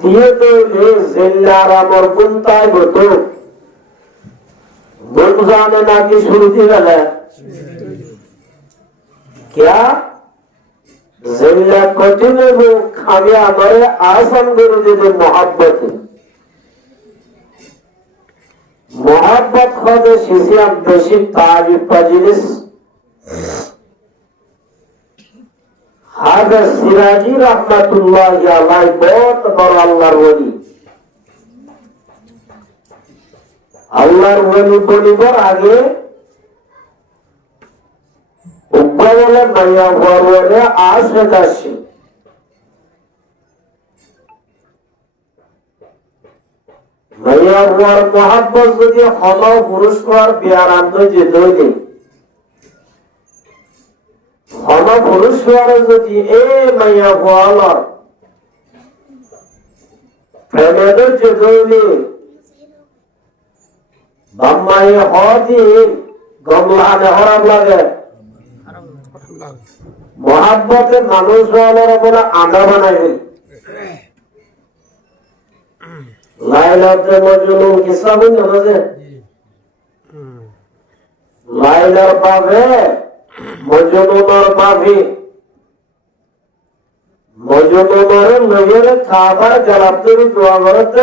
দিয়ে তৈরি জেল্লার আমার গুনতায় হতো গুনজানে নাকি শুরুতে গেলে क्या जिल्ला कठिन खामी हमारे आसन गुरु जी मोहब्बत मोहब्बत खुद शिशियाम बेशी तारीफ पजिलिस हादा सिराजी रहमतुल्लाह अलैह बहुत बड़ा अल्लाहर वली बोलिবার আগে বলে মাইয়া বলে আশিক আসে মাইয়া বর মোহাব্বত যদি হল পুরস্কার বিয়ার আন্দোলন দৈনি হল পুরস্কার যদি এ মাইয়া বল প্রেমের যে দৈনি বাম্মাই হদি গমলানে হরাম লাগে মোহাব্বতের মানুষ হওয়ার বলে আধা বানাইবেন লাইলাতে মজনু কিসা বুঝতে হবে লাইলার পাবে মজনুর পাবে মজনুর নজর খাবার জলাপ্তরি দোয়া করতে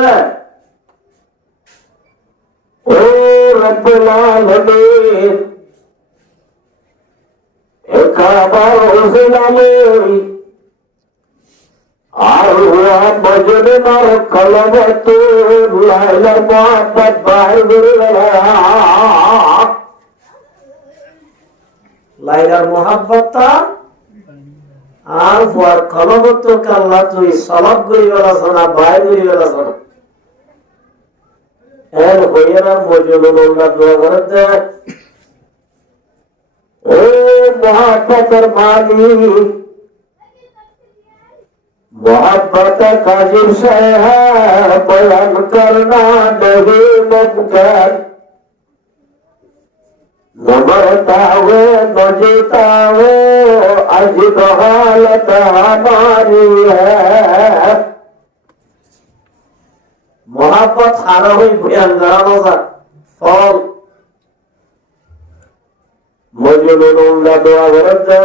ও রব্বুল আলামিন একাবার হোসেনামে আর হুয়া বজনে মার কলবত লাইলার মোহাব্বত বাহির লাইলার মোহাব্বতটা আর হুয়ার কলবত কাল্লা তুই সলাপ করি বেলাছ না বাহির করি বেলাছ না এর হইয়েরা মজনুল্লাহ দোয়া করে দেয় ओ मोहब्बत मालिक मोहब्बत का जिसे है बयान करना नहीं मुमकिन न मरता हुए न जीता हुए अजीब हालत हमारी है मोहब्बत हारा हुई बयान कराना फल मजनूनुल्लाह दुआ करते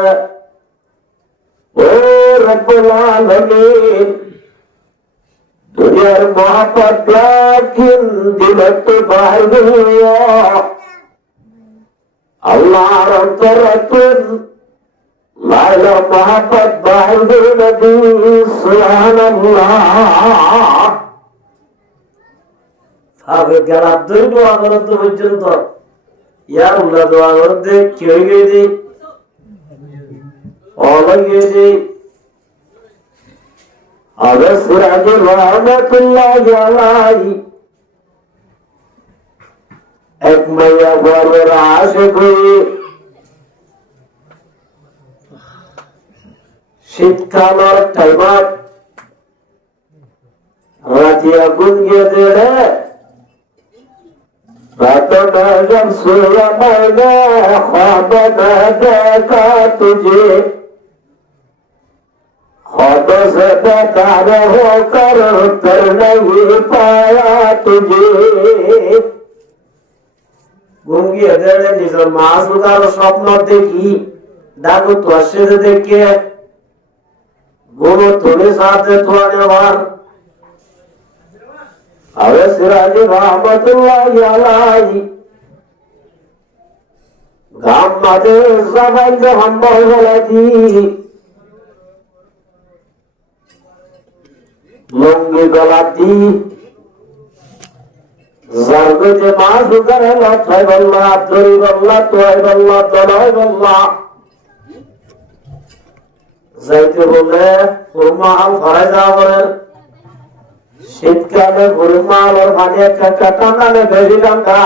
ओ रब्बुल आलमीन दुनियार मोहब्बत लाकिन दिलत बाहर हुआ अल्लाह रब्बुल लाइला मोहब्बत बाहर नबी सुब्हानाल्लाह आगे गला दुआ करते পর্যন্ত यार उल्ला दुआ करते क्यों गई थी और गई थी अगर सिराज रहमतुल्लाह अलैह एक मैया बड़े आशिक हुई শীতকালের টাইমত রাতিয়া গুনগে দেড়ে रात में जब सोया मैंने ख्वाब में देखा तुझे ख्वाब से बेकार होकर कर नहीं पाया तुझे गुंगी अदेड़े निजर मासूदार स्वप्न देखी डाकू त्वशे देखे गुरु तुम्हें साथ तुआने वार अवे सिराजी रहमतुल्लाह अलैह गाम मादे जबान जो हम बोले थी लुंगी गलाती जर्ग जे मास करे ला थाई बल्ला तोरी बल्ला तोय बल्ला तोय बल्ला जाइते बोले उरमा हम फराय जावर শীতকালে গুরুমাল আর মানে একটা কাটানালে বেশি লঙ্কা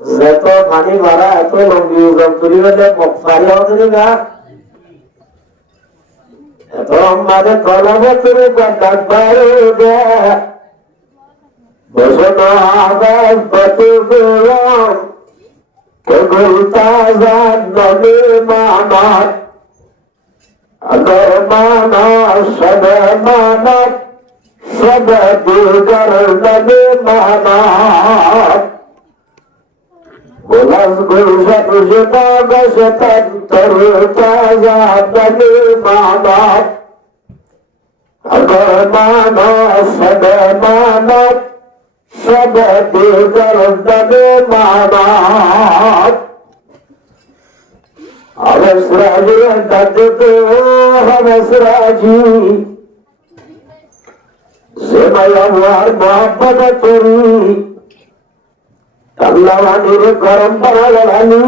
যত পানি ভরা এত লম্বি তুলি বেলে ফারি হতে গা এত আমাদের কলমে তুলে ডাক বাইরে দে বসে না আবার বতু গুলাম কে গুলতা জান নবী মামাত अगर माना सब माना सब दीगर नबी माना गुलास गुलशन शताब शतंतर ताजा नबी माना अगर माना सब माना सब दीगर नबी माना अवसराजी दर्दो अवसराजी से मयार मोहब्बत तेरी अल्लाह ने गरम बना लगानी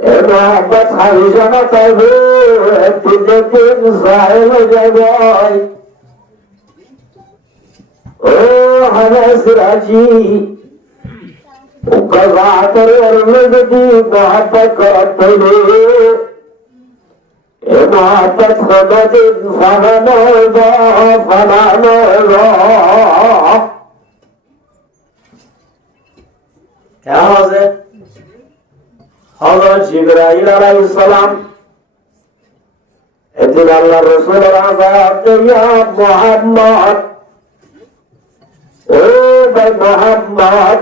ए मोहब्बत हावी जमाता है तुझे दिन जाहिल जगाई ओ अवसराजी उकवातर अरमदी मोहब्बत करते ए मोहब्बत खबदी फना क्या है हज़रत जिब्राइल अलैहिस सलाम एक अल्लाह रसूल कहते या मोहम्मद ओ भाई मोहम्मद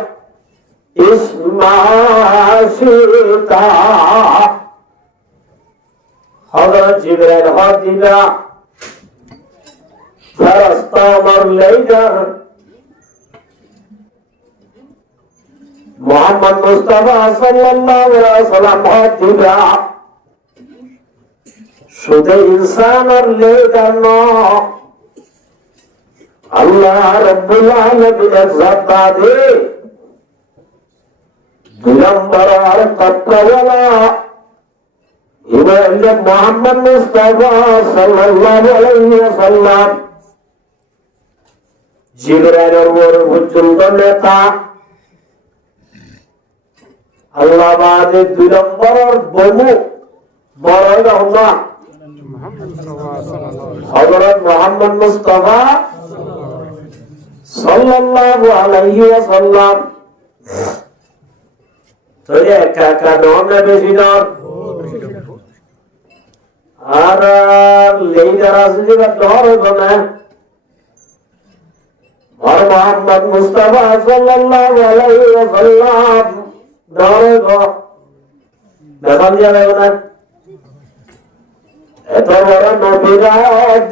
इस्माशीता हज़रत जिब्राइल हदिना फरस्तामर लेकर मोहम्मद मुस्तफा सल्लल्लाहु अलैहि वसल्लम हदिना शुद्ध इंसान और लेकर न अल्लाह रब्बुल आलमीन ज़ब्ता दे दिगंबर तत्वला इमाम मोहम्मद मुस्तफा सल्लल्लाहु अलैहि वसल्लम जिब्राइल और पর্যন্ত নেতা আল্লাহ বাদে দুই নম্বর বমু বড় রহমা হযরত মুহাম্মদ মুস্তাফা সাল্লাল্লাহু আলাইহি ওয়াসাল্লাম तो ये क्या नाम है बेसी नाम आरा लेकर आसली का दौर बना और मोहम्मद मुस्तफा सल्लल्लाहु अलैहि वसल्लम दौर को बेसन दिया है बना तो बड़ा नबीरा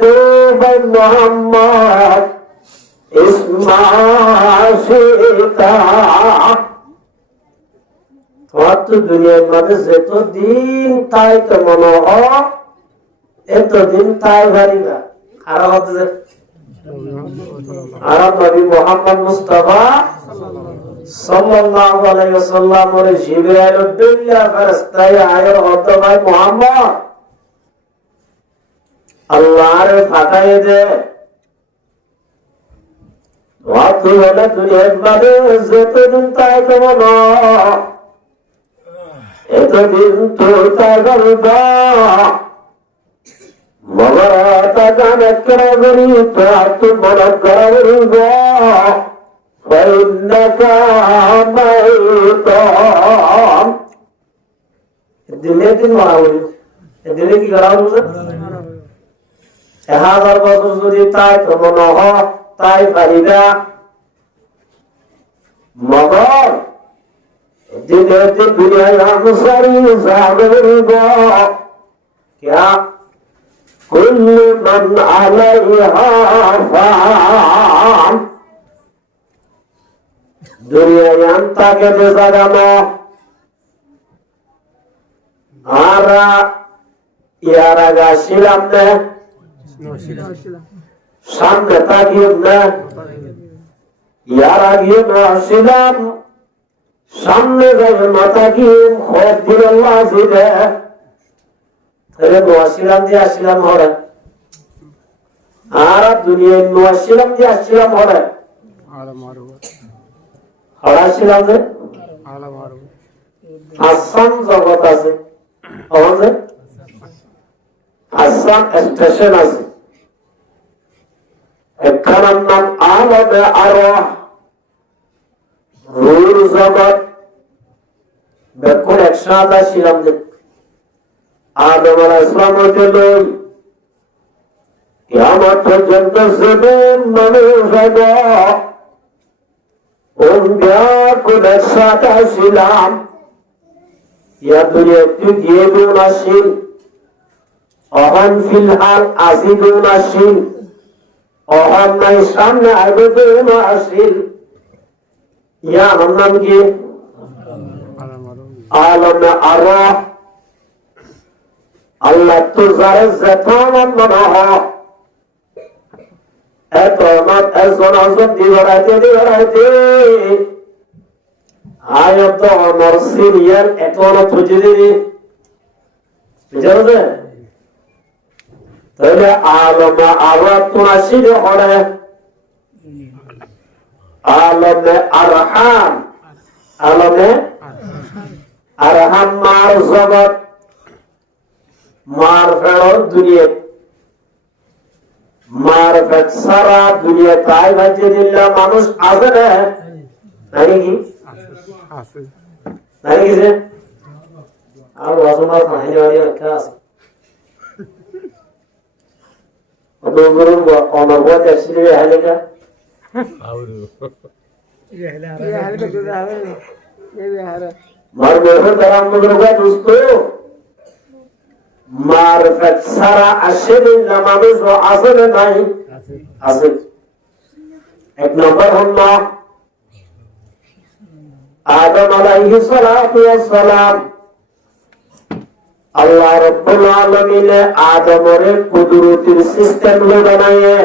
दो भाई मोहम्मद इस्माशीता तो दुनिया में যেত দিন তাই তো মনে হয় এত দিন তাই ভারি না আর হচ্ছে আর নবী মুহাম্মদ মুস্তাফা সাল্লাল্লাহু আলাইহি ওয়াসাল্লাম এর জিবরাইল বিল্লাহ ফেরেশতা আয়ের হতো ভাই মুহাম্মদ আল্লাহর ফাটায়ে দে ওয়াত হলো দুনিয়ার মধ্যে যেত দিন তাই তো মনে হয় এতদিন তো তাগলবা মগর তাগান করবি তো আত বড় করবি ফাইন্নাকা মাইতাম দিনে দিন মারাবি দিনে কি করাবো 1000 বছর যদি তাই তো মনে হয় তাই পারিবা মগর दिने दिन दुनिया हम सारी जागरूगा क्या कुल मन अलैहा फान दुनिया यांता के जैसा गाना आरा यारा गाशिलाम ने सामने ताकियों ने यारा गियो गाशिलाम सामने गए माता की खौफ दिल अल्लाह से दे तेरे मुआशिलाम दिया शिलाम हो रहा आरा दुनिया मुआशिलाम दिया शिलाम हो रहा हरा शिलाम दे आसाम जगत আছে আমাদের আসাম স্টেশন আছে একখানার নাম আলমে আরওয়াহ রুল জগৎ বেকুল একসাথে ছিলাম যে আদম আলাইহিস সালাম হইতে লই কিয়ামত পর্যন্ত যত মানুষ হবে অম্বিয়াকুলের সাথে ছিলাম ইয়া দুনিয়াতে গিয়ে আসিল অহন ফিলহাল আজিদুন আসিল অহন নাই সামনে আবেদন আসিল ইয়া আমার নাম কি আলম আরহ আল্লাহ তো যারে যেমন মনে হয় এত আমার একজন আজব দিবারাইতে আয়ত আমার সিরিয়াল এত খুঁজে দিবি বুঝে তাহলে আলমে আরহ তোরা সিরে হরে আলমে আরহাম আলমে আরহাম মার জগৎ মার ফেরত দুনিয়া মার ফেট সারা দুনিয়া তাই ভাইজে দিল্লা মানুষ আছে না নাকি কি নাকি কি আর ওয়াজমার কাহিনী বাড়ি রাখা আছে ওগুলো অনবত আসলে হালেকা মার মেহর দারাম মগরবা দোস্ত মারফত সারা আসলে না মানুষ আসলে নাই আছে এক নম্বর হলো আদম আলাইহিস সালাতু ওয়াস সালাম আল্লাহ রাব্বুল আলামিন আদমের কুদরতির সিস্টেম বানায়ে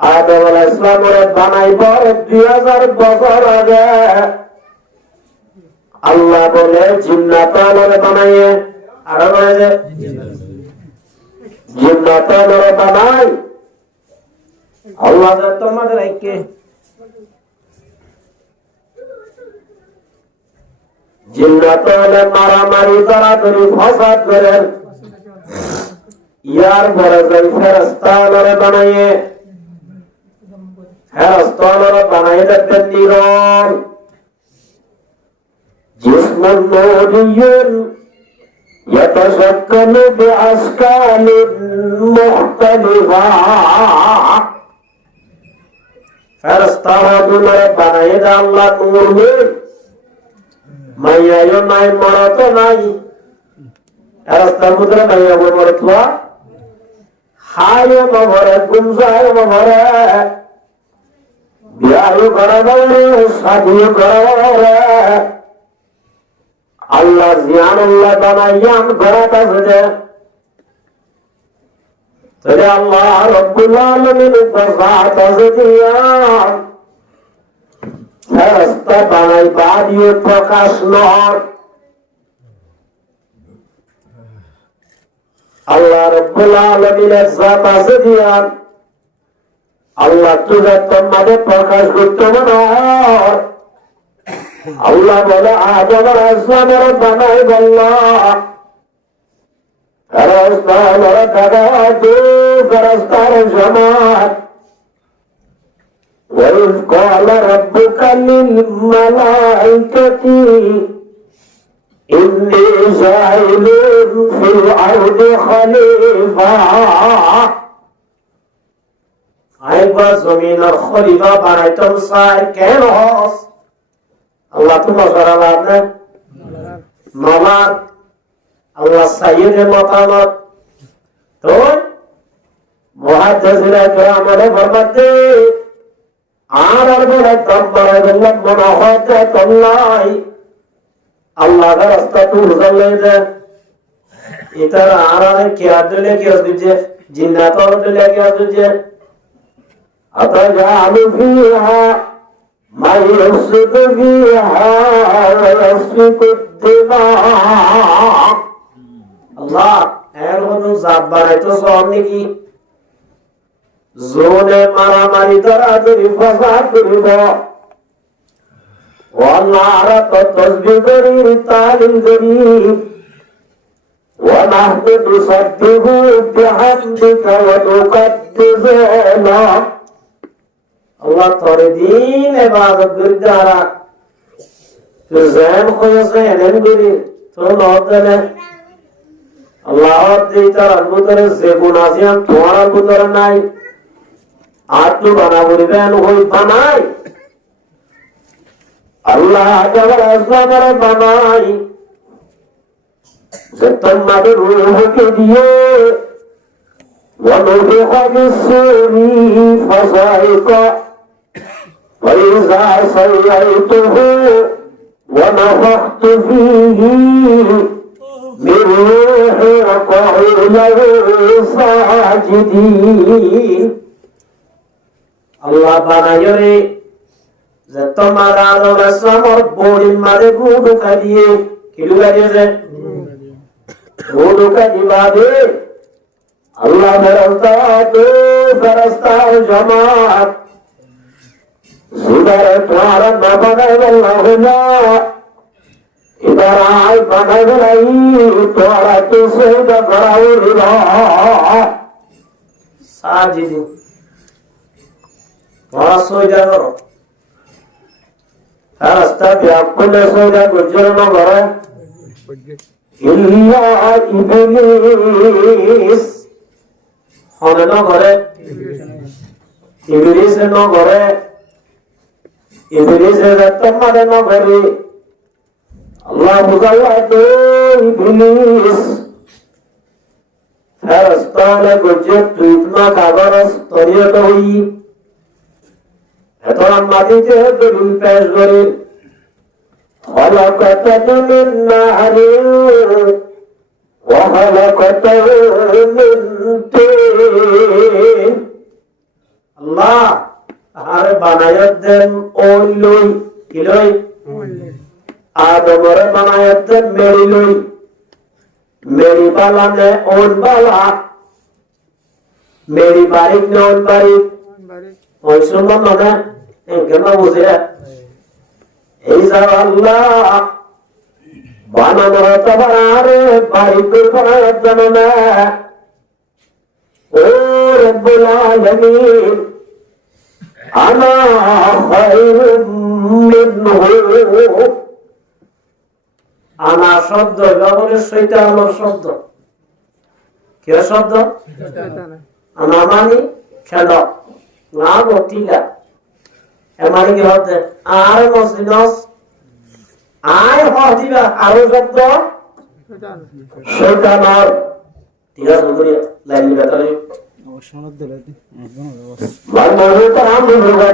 আদম আলাইহিস সালামের বানাইবার 2000 বছর আগে আল্লাহ বলে জিন্নাতরে বানায়ে আর বলে জিন্নাতরে বানাই আল্লাহ তোমাদের আইকে জিন্নাতরে মারামারি দরাদরি ফাসাদ করে ইয়ার পরে যাই ফেরেশতারে বানায়ে ফেরেশতারে বানায়ে দেন নিরন জিসমুন নূরিয়্যুন يتشكل بأشكال مختلفة فرستاها دولار بنايد الله نور में माया नाई मरा तो नाई فرستا मुद्र माया वो मरतवा हाय मवरे गुमजाय मवरे बियायो गरावरे शादी गरावरे আল্লাহ জিয়ান আল্লাহ বানাইয়াম ঘরাটা হয়ে তবে আল্লাহ রব্বুল আলামিন বরসাত দিয়া ফেরেশতা বানাই বাদিও প্রকাশ নয় আল্লাহ রব্বুল আলামিন জাত আছে দিয়া আল্লাহ তুই তোমাদের প্রকাশ করতে না আল্লাহ বলে আদম আলাইহিস সালামের বানাই আল্লাহ ফেরেশতার দাদু ফেরেশতার জামাত ওয়াইজ قال ربك للملائكة إني جاعل في الأرض خليفة আইবা জমিনের খলিফা বানাইতাম চাই কেন হস আল্লাহ তো মশারাল আপনি মামাত আল্লাহ সাইয়েদের মতামত তো মুহাদ্দিসিরা কেরামে ফরমাতে আর বলে তব্বারে বললাম মনে হতে তল্লাই আল্লাহর রাস্তা তুই হুজলে ইতার আরারে কি আদলে কি আসছে জিন্নাত আদলে কি আসছে আতাজালু ফিহা ما يفسد فيها ويسفك الدماء الله এর কোন জাত বানাইতো সব নাকি জোনে মারামারি দরাদরি ফাসাদ করিব والله تسبيح করি তালিম করি ونحن نسبح بحمدك ونقدس لك আল্লাহ তোরে দিন ইবাদত করদারা তুই জান খোঁজে এনেন করি তো নদলে আল্লাহর তার ভিতরে যে গুণ আছে তোমার ভিতরে নাই আর তো বানা করিবেন ওই বানাই আল্লাহ আসলামের বানাই যে তোমাদের রূহকে দিয়ে ونفخ في الصور فصعق فإذا صليته ونفخت فيه من روحي وقعوا له ساجدين আল্লাহ বানাইরে যে তোমার আদম আসলামর বড়ির মাঝে ঢুকা দিয়ে কি ঢুকা দিয়েছে ঢুকা দিবা দে আল্লাহ ফেরেশতা জামাত সুদার তোমার না বানাই আল্লাহ ইদার আই বানাই বলাই তোরা তো সেটা করাও রিলা সাজিদু তোরা সইদা করো ফেরেশতা বিয়াকুলে সইদা গুজর না করে ইল্লা ইবলিস হনে ন করে ইবলিস ন করে ইবলিস তোমারে ন করে আল্লাহ বুঝাল্লাহ তো ইবলিস ফেরেশতারে গুজে তুই না কাগজ তরিয়ত হই এত মাটিতে দলিল পেশ করে خلقتني من نار وخلقته من طين الله আর বানায়াত দেন ওই লই কি লই আদমরে বানায়াত দেন মেরি লই মেরি বালা নে ওন বালা মেরি বারিক নে ওন বারিক ওই সুন্দর না কেন বুঝে এই যা আল্লাহ বানানো হতে পারে বাড়িতে বানায় জানো না ও রব্বুল আলামিন আনা খায়রুম মিনহু আনা শব্দ ব্যবহারের সহিত আমার শব্দ কে শব্দ আনা মানে খেলা না বটিলা এমানে কি হতে আর মসলিনস আয় হদিবা আরো শব্দ শয়তানার ঠিক আছে বলি লাইন বেতালে অবশ্যই দিলে মানে তো আমি বলবো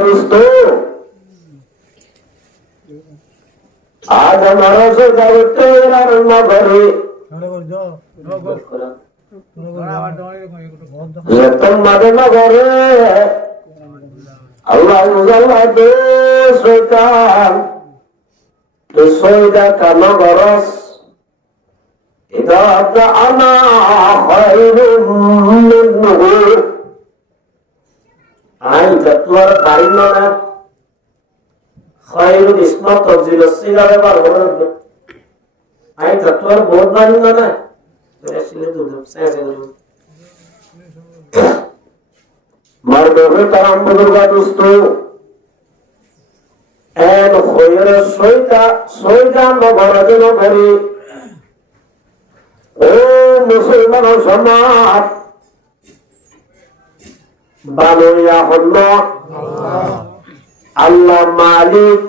আজ আমারা সে দাওতে আর না করে যতন মাদে না করে আল্লাহ আল্লাহ দে শয়তান তো সইদা কানা গরস এটা আনা খায়রুম মিনহু আই যতর বাইনা না খায়রু ইসমা তফজিল সিগারে বার হলো আই যতর বহুত বাইনা না আসলে তো সাইসে গেল মারবে তারাম বুজুর্গা দোস্ত এন খয়রে সইদা নগরতে নগরে ও মুসলমান সমাজ বানইয়া হল আল্লাহ মালিক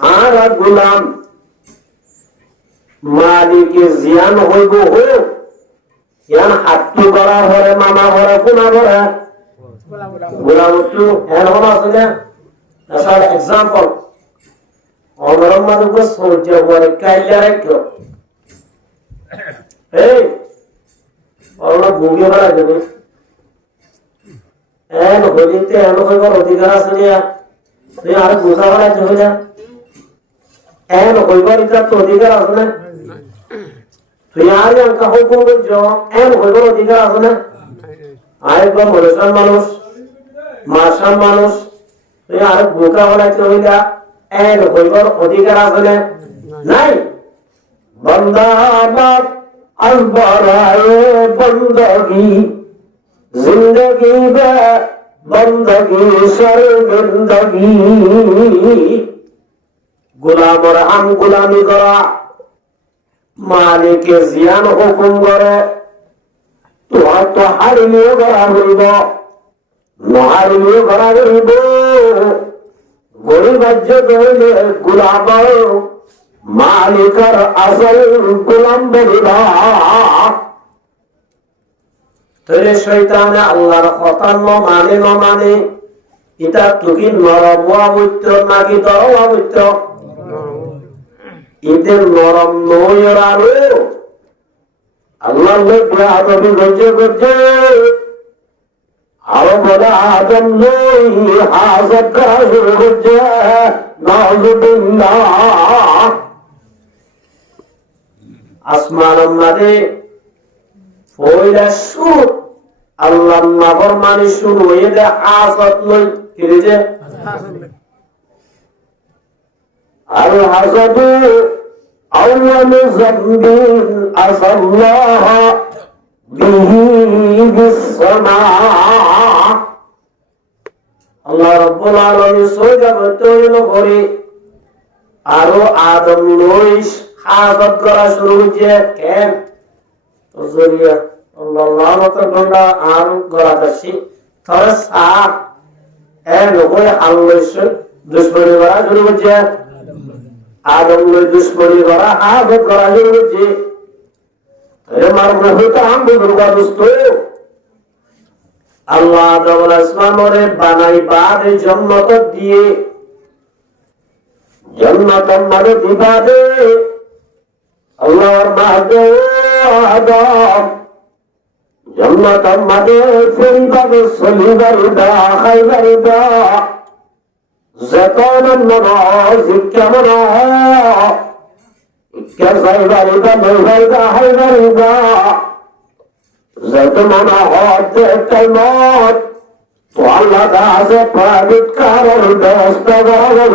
আর গোলাম মালিকে জিয়ান হইব হোক ইয়ান হাতু করা হরে মামা হরে কোনা হরে গোলাম একটু এন হল আছে না That's an example. Onların madıgı soğuca böyle kaylere kyo. Hey! Onlar buğuya bana dedi. En holite en koygar odhikar আছে না তুই আর বুঝা বলা চলে যা en koygar ইটা তো অধিকার আছে না তুই আর অঙ্ক হুকুম করছো en koygar অধিকার আছে না আরেকবার মুসলমান মানুষ মাশাল মানুষ তুই আর বোকা বলা চলে যা এর হইবার অধিকার আছে না নাই বান্দা আমার আলবরায়ে বন্দগি জিন্দেগি বে বন্দগি শর্মিন্দগি গোলামর হাম গোলামি করা মালিকে জিয়ান হুকুম করে তোমার তো হারিমিও করা হইব নহারিমিও করা হইব গরিব হইলে গুলাম মালিকার আসল গোলাম বলিবা তৈরি শৈতানে আল্লাহর কথা মানে এটা তুকি নরম অবৈত্র নাকি দরম অবৈত্র ঈদের নরম নইর আরো আল্লাহ লোক আদবি গজ্য করছে আরো বলে আদম নই হাজত করা শুরু করছে আসমান মাঝে পয়লা সুর আল্লাহ নাফর মানে শুরু হয়ে যায় হাজত নই কিনেছে আর হাজত أول ذنب عصى الله به بالسماء আল্লাহ রাব্বুল আলামিন সৈয়দ করে আরো আদম নইস হাজত করা শুরু হয়েছে কেন তো জরিয়া আল্লাহ তাআলা আর করা দছি তার সাহ এ লোকে আল্লাহর দুশমনি করা শুরু হয়েছে আদম নই দুশ্মনী করা হাজত করা শুরু হচ্ছে আমার মহতা আমি দুর্গা দুষ্ট আল্লাহ আদম আসমানরে বানাই বাদে জন্নত দিয়ে জন্নত মানে দিবাদে আল্লাহর মাঝে আদম জন্নত মানে ফেরিবাদে সলিবার দা খাইবার দা زكاً منازك منا كسيبريدا نوبيدا حيبريدا زكمنا هاد كلمات والله داس پادت كارر دوست بارها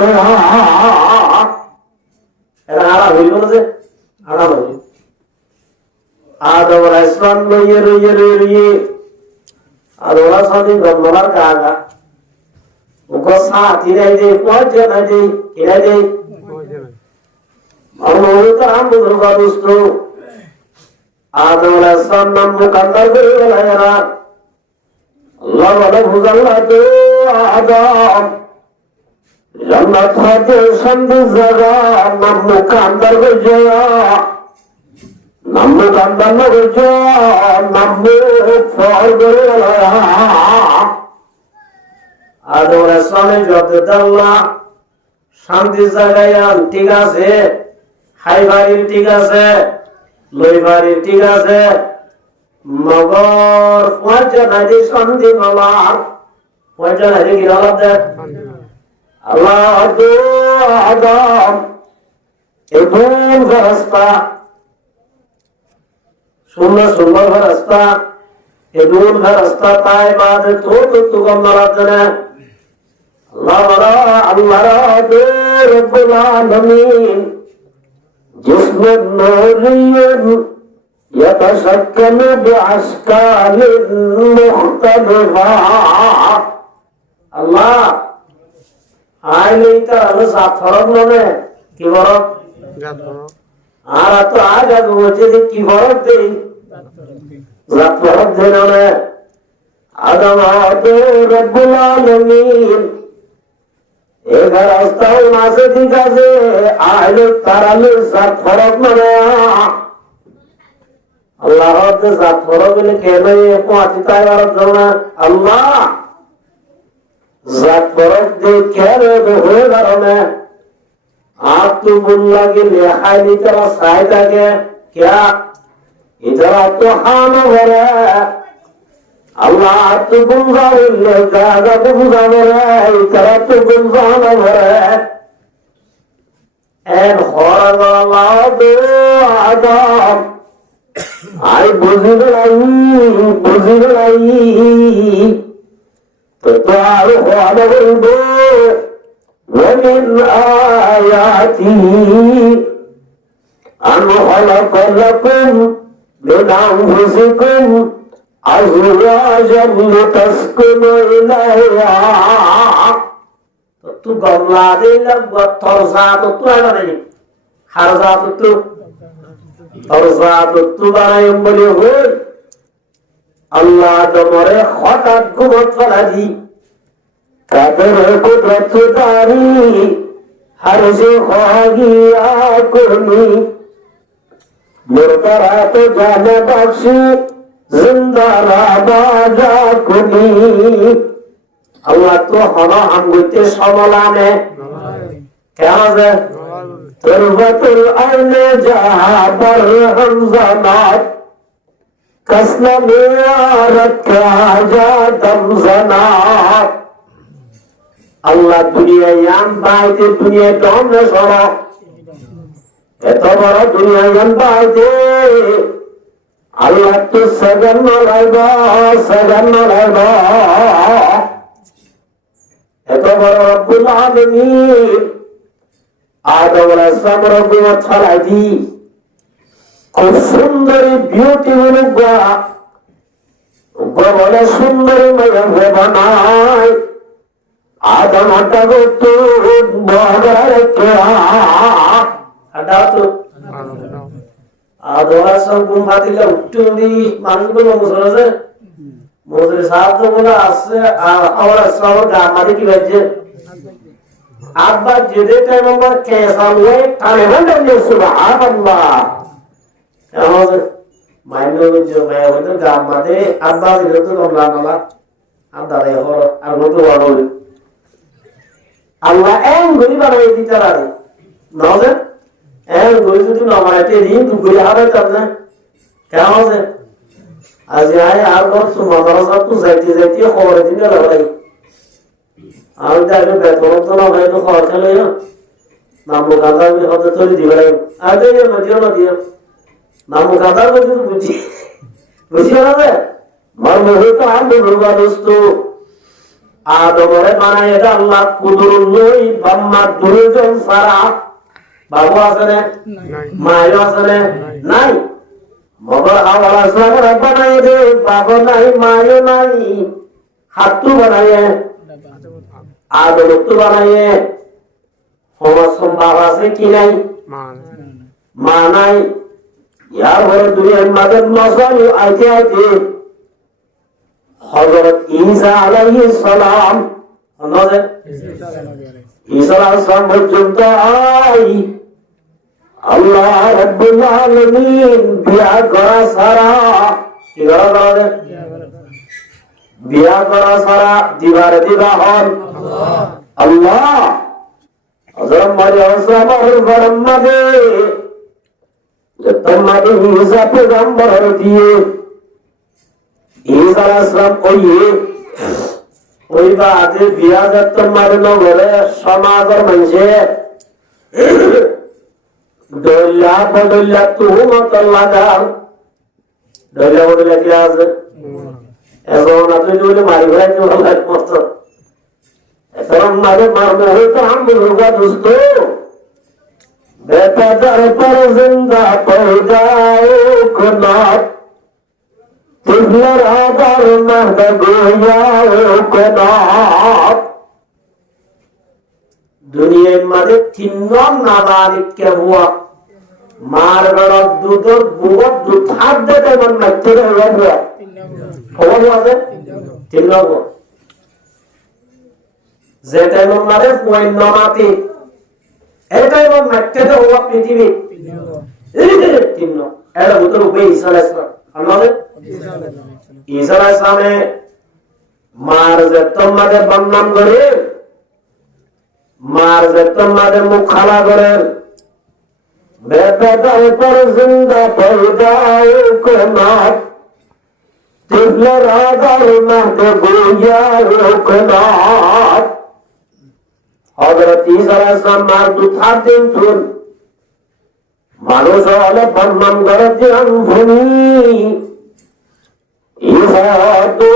এরা আরা হইল না যে আরা হইল আদম আলাইহিসসালাম লইয়ে আদম সাদি গম্বলার কাগা उनको साथ ही रह दे पहुंच जाना दे किरा दे और वो तो हम बुजुर्ग दोस्तों आदम अलैहिस्सलाम नाम मुकद्दर करे वाला यार अल्लाह वाला भुजल्ला तो आदम जन्नत है संधि जगह नाम मुकद्दर हो जाया नाम मुकद्दर हो जाया नाम फौर करे वाला यार আদম আলাইহিসসালামের যত আল্লাহ শান্তি জায়গায় ঠিক আছে খাইবারির ঠিক আছে লইবারির ঠিক আছে মগর পয়সা নাই শান্তি বলার পয়সা নাই কি হলো দেখ আল্লাহ তো আদম এবং রাস্তা সুন্দর রাস্তা এদুন রাস্তা তাই বাদ তো গম্মারা জানে আল্লাহ রব্বুল আলামিন जिसमें नूरियन यतशक्कल बिअशकाल मुख्तलिफा আল্লাহ আইলেই তো আলো সাত ফরক নামে কি ফরক আর তো আজ আগে বলছে যে কি ফরক দেই রাত ফরক দেই না আদম রব্বুল আলামিন এবার রাস্তাও মাসে ঠিক আছে আইলে তারালে সাত ফরক মানে আল্লাহ সাত ফরক বলে কেন পাঁচ তাই আল্লাহ জাত ফরক দিয়ে কেন হয়ে কারণে आप तो बोलना कि लिहाई नहीं तेरा सहायता के क्या इधर तो हाम हो रहा है अल्लाह तो गुमराह ले जाएगा गुमराह हो रहा है इधर तो गुमराह हो रहा है एन खौर अल्लाह दो आदम आई बुझी लाई तो आरो आदम दो ومن آياته أن خلق لكم من أنفسكم أزواجا لتسكنوا إليها تو گملا دے لگ ترزا تو انا نہیں ہرزا تو और सादुत्तु बानायम बोले हो अल्लाह तुम्हारे हठात घुमत वाला दी कादर कुदरत दारी हर से ख्वागिया कुर्नी मुर्तरा तो जाने बख्शी जिंदा राबाजा कुनी अल्लाह तो हवा हम गुते समलाने क्या है तुरबतुल अर्ने जहाँ पर हमज़नात कसना मेरा रखा जा दमज़नात अल्लाह दुनिया याम बाइते दुनिया कौन न सोना एतो बड़ा दुनिया याम बाइते अल्लाह तो सगन न लाइबा एतो बड़ा रब्बुल आलमीन आदम अलैहिस्सलाम रब्बु छलाई दी खूब सुंदरी ब्यूटीफुल बड़ा सुंदरी मय बनाए आदम हटा को तो बड़ा क्या हटा तो आदम अलैहिस्सलाम गुम्बा दिला उट्टुंडी मानुष को मुसलसे मुसले साहब तो बोला आसे और अस्सलाम गामारी की वजह अब्बा जिदे टाइम में कैसा हुए ताने बंदे सुभानअल्लाह और मायने जो मैं वो तो गांव में थे अब्बा जिदे तो कमला नाला अब दारे हो और वो तो वालों अल्लाह एंग गुरी बनाए थी चला दी नौसे एंग गुरी तो नौमाए थे दिन तू गुरी हारे करना क्या नौसे आज यहाँ यार बहुत सुमारा सा तू ज़ैती खोर दिन का लग रही আমি তো আগে বেতন তো না ভাই তো খাওয়া খেলে নাম গাদা আমি হতে তৈরি দিবে আগে দিও না দিও নাম গাদার মধ্যে বুঝি না রে মর্ম হইতো আমি বলবা দোস্ত আদমরে বানায় এটা আল্লাহ কুদরত নই ব্রহ্মা দুইজন সারা বাবু আছে না মায়ও আছে না নাই মগর আওয়ালা সারা বানায় দে বাবা নাই মায়ও নাই হাতু বানায় आदम तो बनाए होमस संभावा से की नहीं मानाई यार हर दुनिया में मदद मौसम आते हज़रत ईसा अलैहिस्सलाम हमारे ईसा अलैहिस्सलाम बच्चों आई अल्लाह रब्बुल आलमीन बिया करा सारा बिया करा सारा दीवार दीवार अल्लाह हज़रत मरियम और फरमाते तुम्हारे ईसा पैगंबर दिए ईसा अलैहिस्सलाम कोई बात बिया जब तुम्हारे लोग बोले समाज और मंचे डोला बदला तू मत अल्लाह का डोला बदला क्या है ऐसा होना तो जो मारी भाई जो अल्लाह मत ऐसा हमारे मारने हो तो हम लोगों दोस्तों बेटा दर पर जिंदा पैदाओ कनात तिफलर आदर महद गोयाओ कनात दुनिया में तीनों नाबालिग क्या हुआ मारगढ़ दूधर बुवत दूधार देते मन में तेरे हुआ हुआ है तीनों को যেটাই মারে পয়েন্ট নমাতি এটাই মন মারতে হওয়া পৃথিবী তিন এর ভিতর উপরে ঈসা আলাইহিস সালাম আমাদের ঈসা আলাইহিস সালামে মার যে তোমাদের বদনাম করে মার যে তোমাদের মুখ খালা করে বেপেদার পর জিন্দা পয়দাও কনাত তিফলার আদার মাহদ গোয়াও কনাত हज़रत ईसा अलैहिस्सलाम मारदू था दिन थुन मानुष वाले बन्नम करते अनफुनी ईसा तो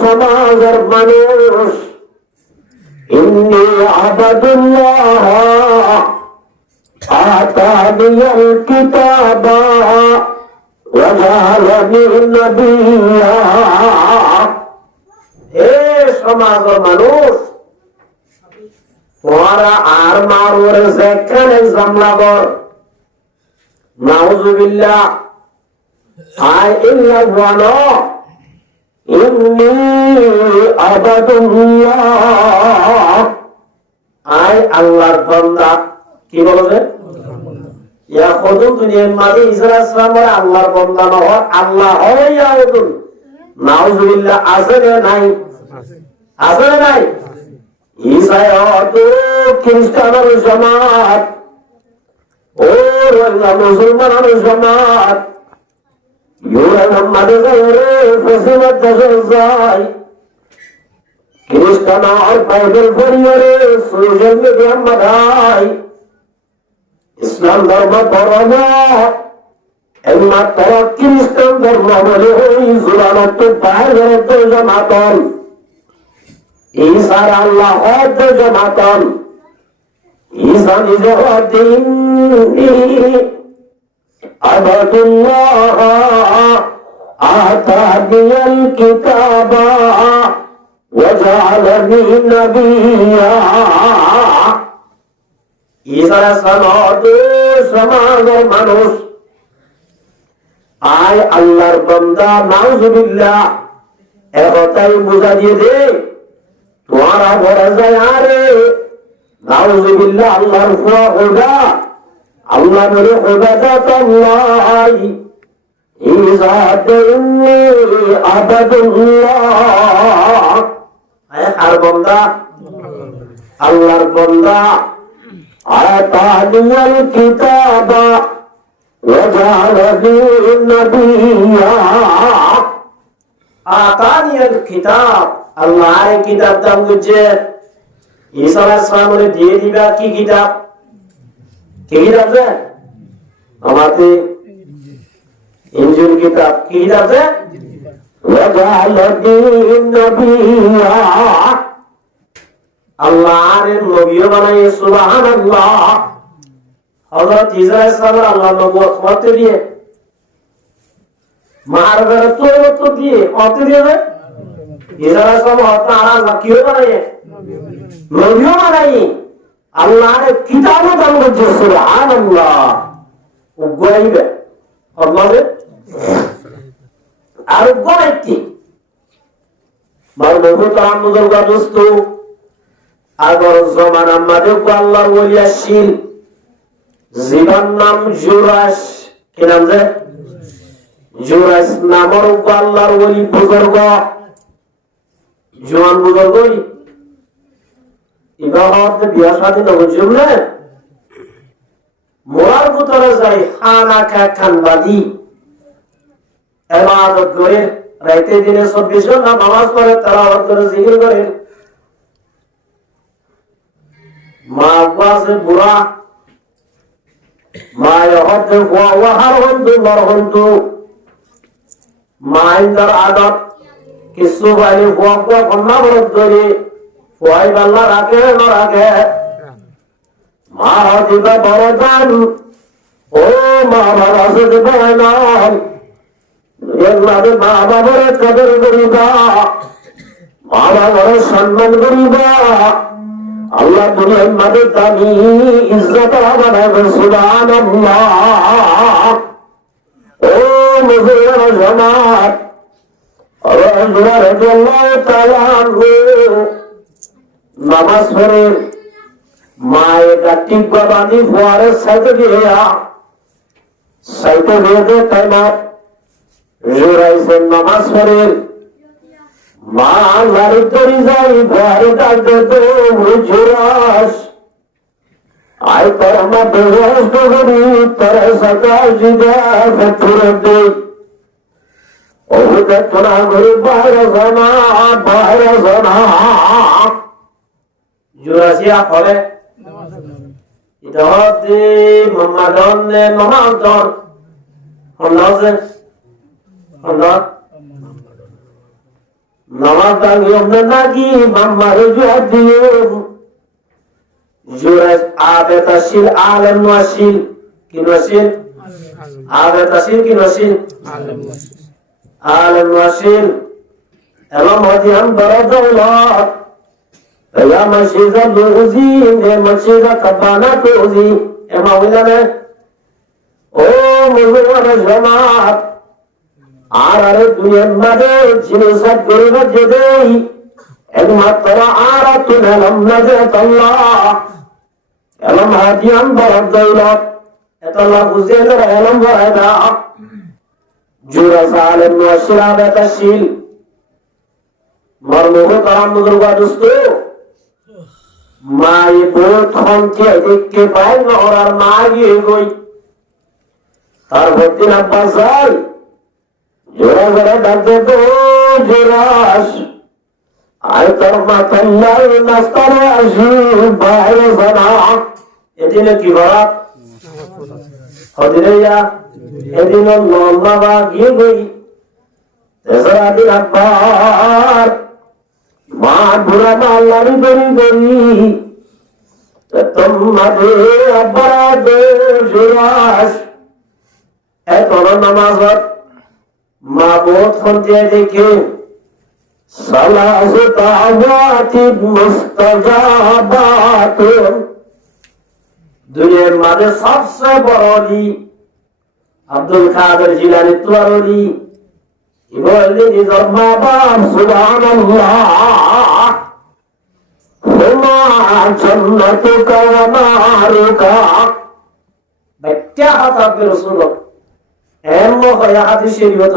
समाजर मानुष इन्नी अबदुल्लाह आतानियल किताबा वजालनी नबिया ए समाजर मानुष तुम्हारा आर मार और ज़ेकन एग्जाम लागोर নাউজুবিল্লাহ আই ইল্লাল্লাহ ইন্নী আবাদুল্লাহ আই আল্লাহর বান্দা কি বলবে ইয়া খুদু দুনিয়ার মাঝে ঈসা আলাইহিস সালামের আল্লাহর বান্দা নয় আল্লাহ হয় ইয়াউদুন নাউজুবিল্লাহ আছে নাই আছে নাই ঈসা তো খ্রিস্টানের জামাত ও মুসলমানের জামাত ইউরা আমাদের ঘরে ফসিলত দশাই খ্রিস্টান আর বাইবেল পড়িয়ে সোশ্যাল মিডিয়া মাথায় ইসলাম ধর্ম ধর্ম একমাত্র খ্রিস্টান ধর্ম বলে ওই জোরানত বাইরের জামাতন ঈসার আল্লাহ হদ জামাতন ঈসা নিজে হদিন আবাদুল্লাহ আতানিয়াল কিতাবা ওয়াজআলানি নবিয়্যা ঈসা সমাজের মানুষ আয় আল্লাহর বান্দা নাউজুবিল্লাহ একটাই বুঝা দিয়ে দে তোমারা ঘরে যায় আরে নাউজুবিল্লাহ আল্লাহর খুদা আল্লাহ বলে খুদাতাল্লাহ ঈসা ইন্নী আবাদুল্লাহ আয় আর বান্দা আল্লাহর বান্দা আতানিয়াল কিতাবা ওয়াজআলানি নবিয়্যা আতানিয়াল কিতাব আল্লাহর কিতাব দাম বুঝে ঈসা আলাইহিস সালামের দিয়ে দিবা কি কিতাব কি কিতাব আছে আমাদের ইনজিল কিতাব কি কিতাব আছে ওয়াজআলানি নবিয়্যা আল্লাহর নবীও বানায় সুবহানাল্লাহ হযরত ঈসা আলাইহিস সালাম আল্লাহ নবুয়ত করতে দিয়ে মার ঘরে তো দিয়ে করতে দিয়ে ঈসা আলাইহিস সালাম আল্লাহ কি বানায় নবীও বানায় আল্লাহর কিতাবও দান করছে সুবহানাল্লাহ উগাইবে আল্লাহরে আর উগাইতি মার নবী তো আমুদুল গাদুস্ত আগর জমান আমাদের আল্লাহর ওলি আসিল জীবন নাম জুরাস কি নাম যে জুরাস নামর আল্লাহর ওলি বুজুর্গ জওয়ান বুজুর্গ ইবাহত বিয়া শাদী নবজুম না মোরার ভিতরে যাই খানা খানবাদি ইবাদত করে রাতে দিনে 24 ঘন্টা নামাজ পড়ে তেলাওয়াত করে জিকির করে মা আব্বাসে বুড়া মা ইহদ ওয়াহার হন্তু মর হন্তু মা ইন্দার আদত কিছু বাইরে হুয়া কন্যা বরদ ধরে ফুয়াই বাল্লা রাখে না রাখে মা হদিবা বরদান ও মা বাবা সুদ বয়নান এগুলাতে মা বাবার কদর করিবা মা বাবার সম্মান করিবা আল্লাহ দুনিয়ার মাঝে দামি ইজ্জত বানাবে সুবহানাল্লাহ ও মুসলমান জামাত আল্লাহ রাদিয়াল্লাহু তাআলা নামাজ পড়ে মায়ে গাটি বাবানি ফুয়ারে সাইতে দিয়া সাইতে দিয়ে তাইমাত জোরাইছে নামাজ পড়ে মা লারি তরি যাই ফুয়ারে ডাকতে তো জোরাস আই তোর মা বেহস করি তোর সকাল জিদা ফতুরে দে ওটা তোরা ঘরে বাইরে জানা জোরাসিয়া ফলে এটা হতে মামাদন নে মামাদন হন্দাছে হন্দা নামাজ দাঁড়িয়ে নাকি মাম্মার জোর দিয়ে জোরাস আবে তাসিল আলেম ওয়াসিল কি ওয়াসিল আবে তাসিল কি ওয়াসিল আলেম ওয়াসিল এমন হদিয়াম বড় দৌলত ya mashiza luzi ne mashiza kabana tuzi ema wilane ও মুসলমান সমাজ, আর দুনিয়ার মাঝে জিনিস গরিব যদি একমাত্র আর তুমি এলাম না যে আল্লাহ এলাম হাজিয়ান বরাদ দৌলত এতল্লাহ বুঝে এলাম বরাই না জুরা সালেম মুশরা বেতাশিল মর্মহ তারাম মুদরবা দোস্ত মাই বহুত খন্তি দেখকে পাই না ওরার মা গিয়ে গই তারপর দিন আব্বাস যাই জোরা জোরা ডাকতে তো জোরাস আর তোর মাতাল্লাহ নাস্তারে আসি বাইরে জানা এদিনে কি ভাব হদিনে যা এদিন লম্বা বা গিয়ে গই তেসরা দিন আব্বার মা বুড়া মা লাড়ি গড়ি গড়ি তোমাদের আব্বারা দে জোরাস এত নামাজত মা বহুত খন্তিয়া দেখে সালাসু দাওয়াতিন মুস্তাজাবাত দুনিয়ার মাঝে সবচেয়ে বড় ওলি আব্দুল কাদের জিলানী তোর ওলি বললি নিজের মা বাপ সুবহানাল্লাহ হুমা জান্নাতুকা ওয়া নারুকা বাচ্চা হাতা রাসূল এমন হয় হাদিস শরীয়ত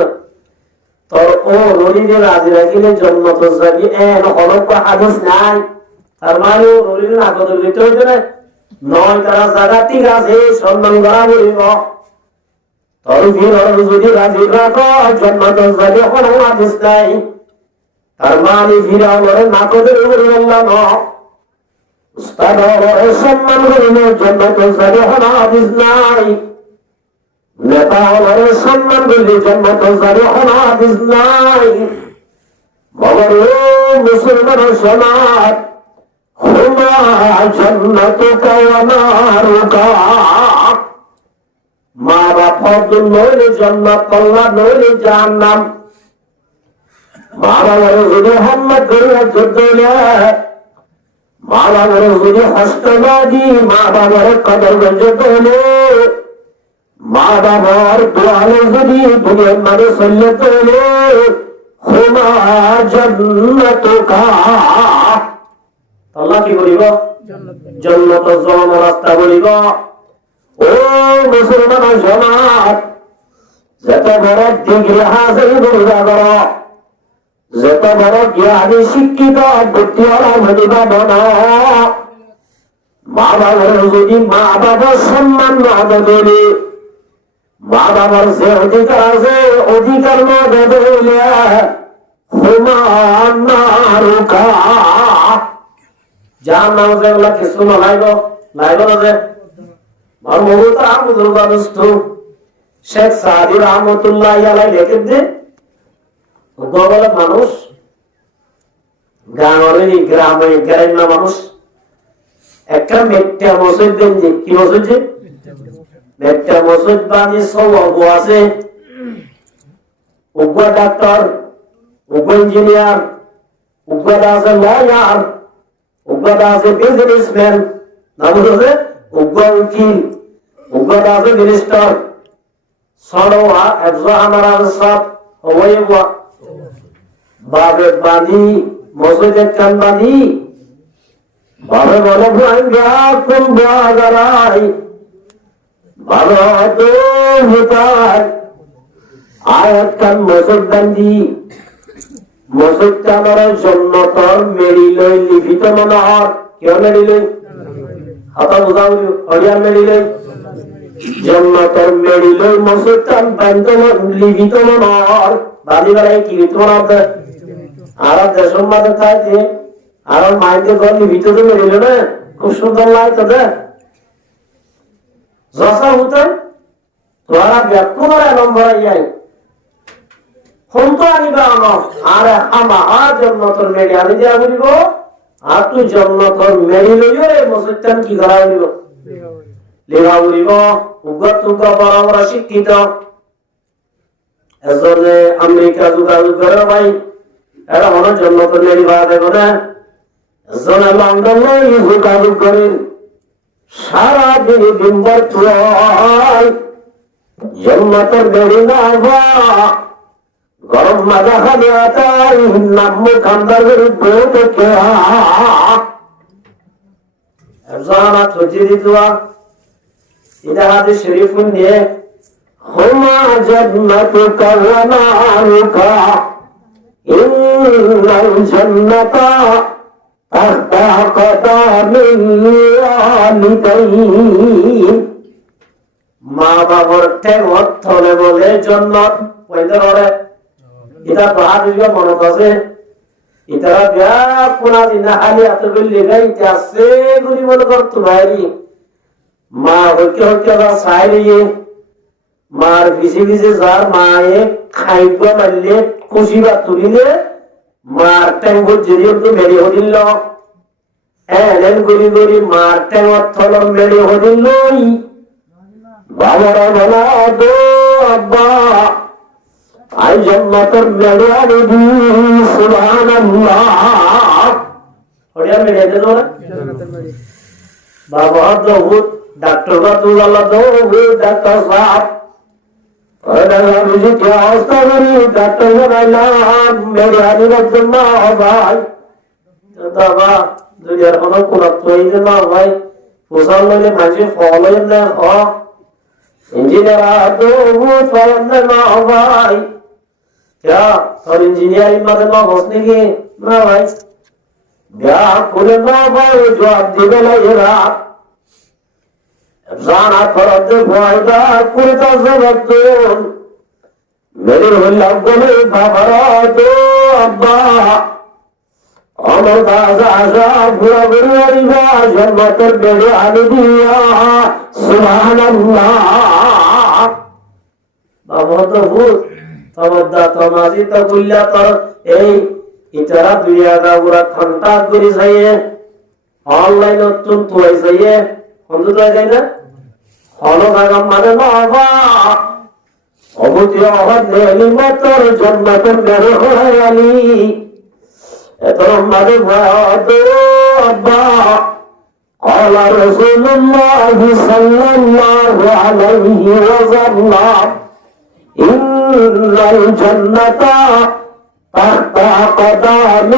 তোর ও রলিদের রাজি রাখিলে জন্নত যাবি এন হলক হাদিস নাই তার মানে রলির না কত লিতে হইতে না নয় তারা জায়গা ঠিক আছে সম্মান করা বলিব তোর ভিড় যদি রাজি রাখো জন্নত যাবি হলক হাদিস নাই তার মানে ভিড় হলে না কত বললাম না উস্তাদ সম্মান করিলে জন্নত যাবি হলক হাদিস নাই নেতা হলে সম্মান করলে জন্মত জারি হাদিস নাই মগর মুসলমান সমাজ হুমা জান্নাতুকা ওয়া নারুকা মা বাপ নইলে জান্নাত আল্লাহ নইলে জাহান্নাম মা বাবার যদি হাম্মত করে যুদ্ধলে মা বাবার যদি হস্ত না দি মা বাবার কদর যুদ্ধলে মা বাবার দোয়ালে যদি দুনিয়ার মাঝে চললে তোলে হুমা জান্নাতুকা আল্লাহ কি বলিব জান্নাত জন রাস্তা বলিব ও মুসলমান সমাজ যত বড় ডিগ্রি হাসিল করিবা কর যত বড় জ্ঞানী শিক্ষিত বুদ্ধিওয়ালা হইবা বন মা বাবার যদি মা বাবার সম্মান না দেবে মা বাবার যে অধিকার আছে অধিকার না দেবে হুমা নারুকা যার নাম যেগুলা কিছু নাইব নাইব না যে মর্মভূত আবুদুল বাদুস্তু শেখ সাদি রহমতুল্লাহ আলাই লিখে দে বলে মানুষ গ্রামের মানুষ একটা মেট্টা মসজিদ দেন যে কি মসজিদ যে একটা মসজিদ বানিয়ে সব অগো আছে উগ্র ডাক্তার উগ্র ইঞ্জিনিয়ার উগ্রটা আছে লয়ার উগ্রটা আছে বিজনেসম্যান না বুঝলে উগ্র উকিল উগ্রটা আছে মিনিস্টার সরোয়া একশো আমার সব হয়ে বাবে বানি মসজিদের কান বানি বাবে বলে ভাঙ্গা কোন বাগারাই ভালো তো হতার আয়াত কান মসজিদ বান্দি মসজিদটা আমার জন্নতর মেরিলই লিখিত মনোহর কেউ মেরিলই হাতা বোঝাও হরিয়া মেরিলই জন্নতর মেরিলই মসজিদটা বান্ধব লিখিত মনোহর বাদি বেড়াই কি তোমার আর দেশের মাঝে থাকে আর মাইতে ঘর লিখিত তো মেরিল না খুব সুন্দর লাগে তোদের যশা হতেন তোরা ব্যাকুমার নম্বর যাই ফোন তো আনিবা আর আমার জন্মতর মেরি আনি দেওয়া বলিব আর তুই জন্মতর মেরি লইও এই মসজিদটান কি করা বলিব লেখা বলিব উগ্র তুগ্র বড় শিক্ষিত এজনে আমেরিকা যোগাযোগ করে ভাই এটা মনে জন্মতর মেরি ভাড়া দেবো না এজনে লন্ডন যোগাযোগ করেন সারা দিন দিনবার জান্নাতের বেড়ি না হওয়া গরম মাজা খালি আতাই নাম্মু খান্দার বউ দেখে জানা তুজি দিতুয়া ইদা হাদিস শরীফ নিয়ে হুমা জান্নাতুকা ওয়া নারুকা ইন্নাল জান্নাতা তাহতা কদামিল ওয়ালিদাইন মা বাবার ঠেঙত থলে বলে জান্নাত পয়দা করে এটা বাহাদুরিয়া মনে আছে ইতারা বিয়া কোনা দিনা খালি এত বললে গাই আছে গুলি মনে করতো ভাইরি মা হইকে হইকে সাইরিয়ে মার ভিজে ভিজে যার মায়ে খাইব মারলে খুশি বা তুলিলে মার ট্যাঙ্গ জেরিয়ে তো মেরে হদিল এলেন গরি গরি মার ট্যাঙ্গত থলম মেরে হদিল বাবারা বলা দো আব্বা আই জান্নাতের মেরে আনি সুবহানাল্লাহ হরিয়া মেরে দে তো বাবা দৌদ ডাক্তার বা তুল্লাহ দৌদ ডাক্তার সাহেব ওরা বুঝি কি অবস্থা করি ডাক্তার বানাইলাম মেরে আনি জন্য ভাই বাবা দুনিয়ার কোনো কোলাপ হইছে না ভাই পোষাল লইলে মাঝে ফল হইল না ইঞ্জিনিয়ার দৌদ ফল না ভাই क्या और इंजीनियरिंग में ना होने की ना भाई क्या पूरे ना भाई जो आप दिवे लगेगा जाना फरद फायदा पूरे का सबक मेरे हुल्ला बोले बाबरा तो अब्बा अमर दासा आशा पूरा बुरी बात जन्नत बेड़े आने दिया सुभान अल्लाह बाबा तो भूत तवद्दा तमाजी तकुल्ला तर এই ইতারা দুনিয়াটা পুরা ঘন্টা করে যাইয়ে অনলাইন তুন তুই যাইয়ে বন্ধু তো যাই না হলো গাম মানে বাবা অবতি অহদ নেলি মতর জান্নাতের বেরে হয়ে আলি এতর মানে ভাদো আব্বা قال رسول الله صلى الله عليه وسلم إن الجنة تحت قدم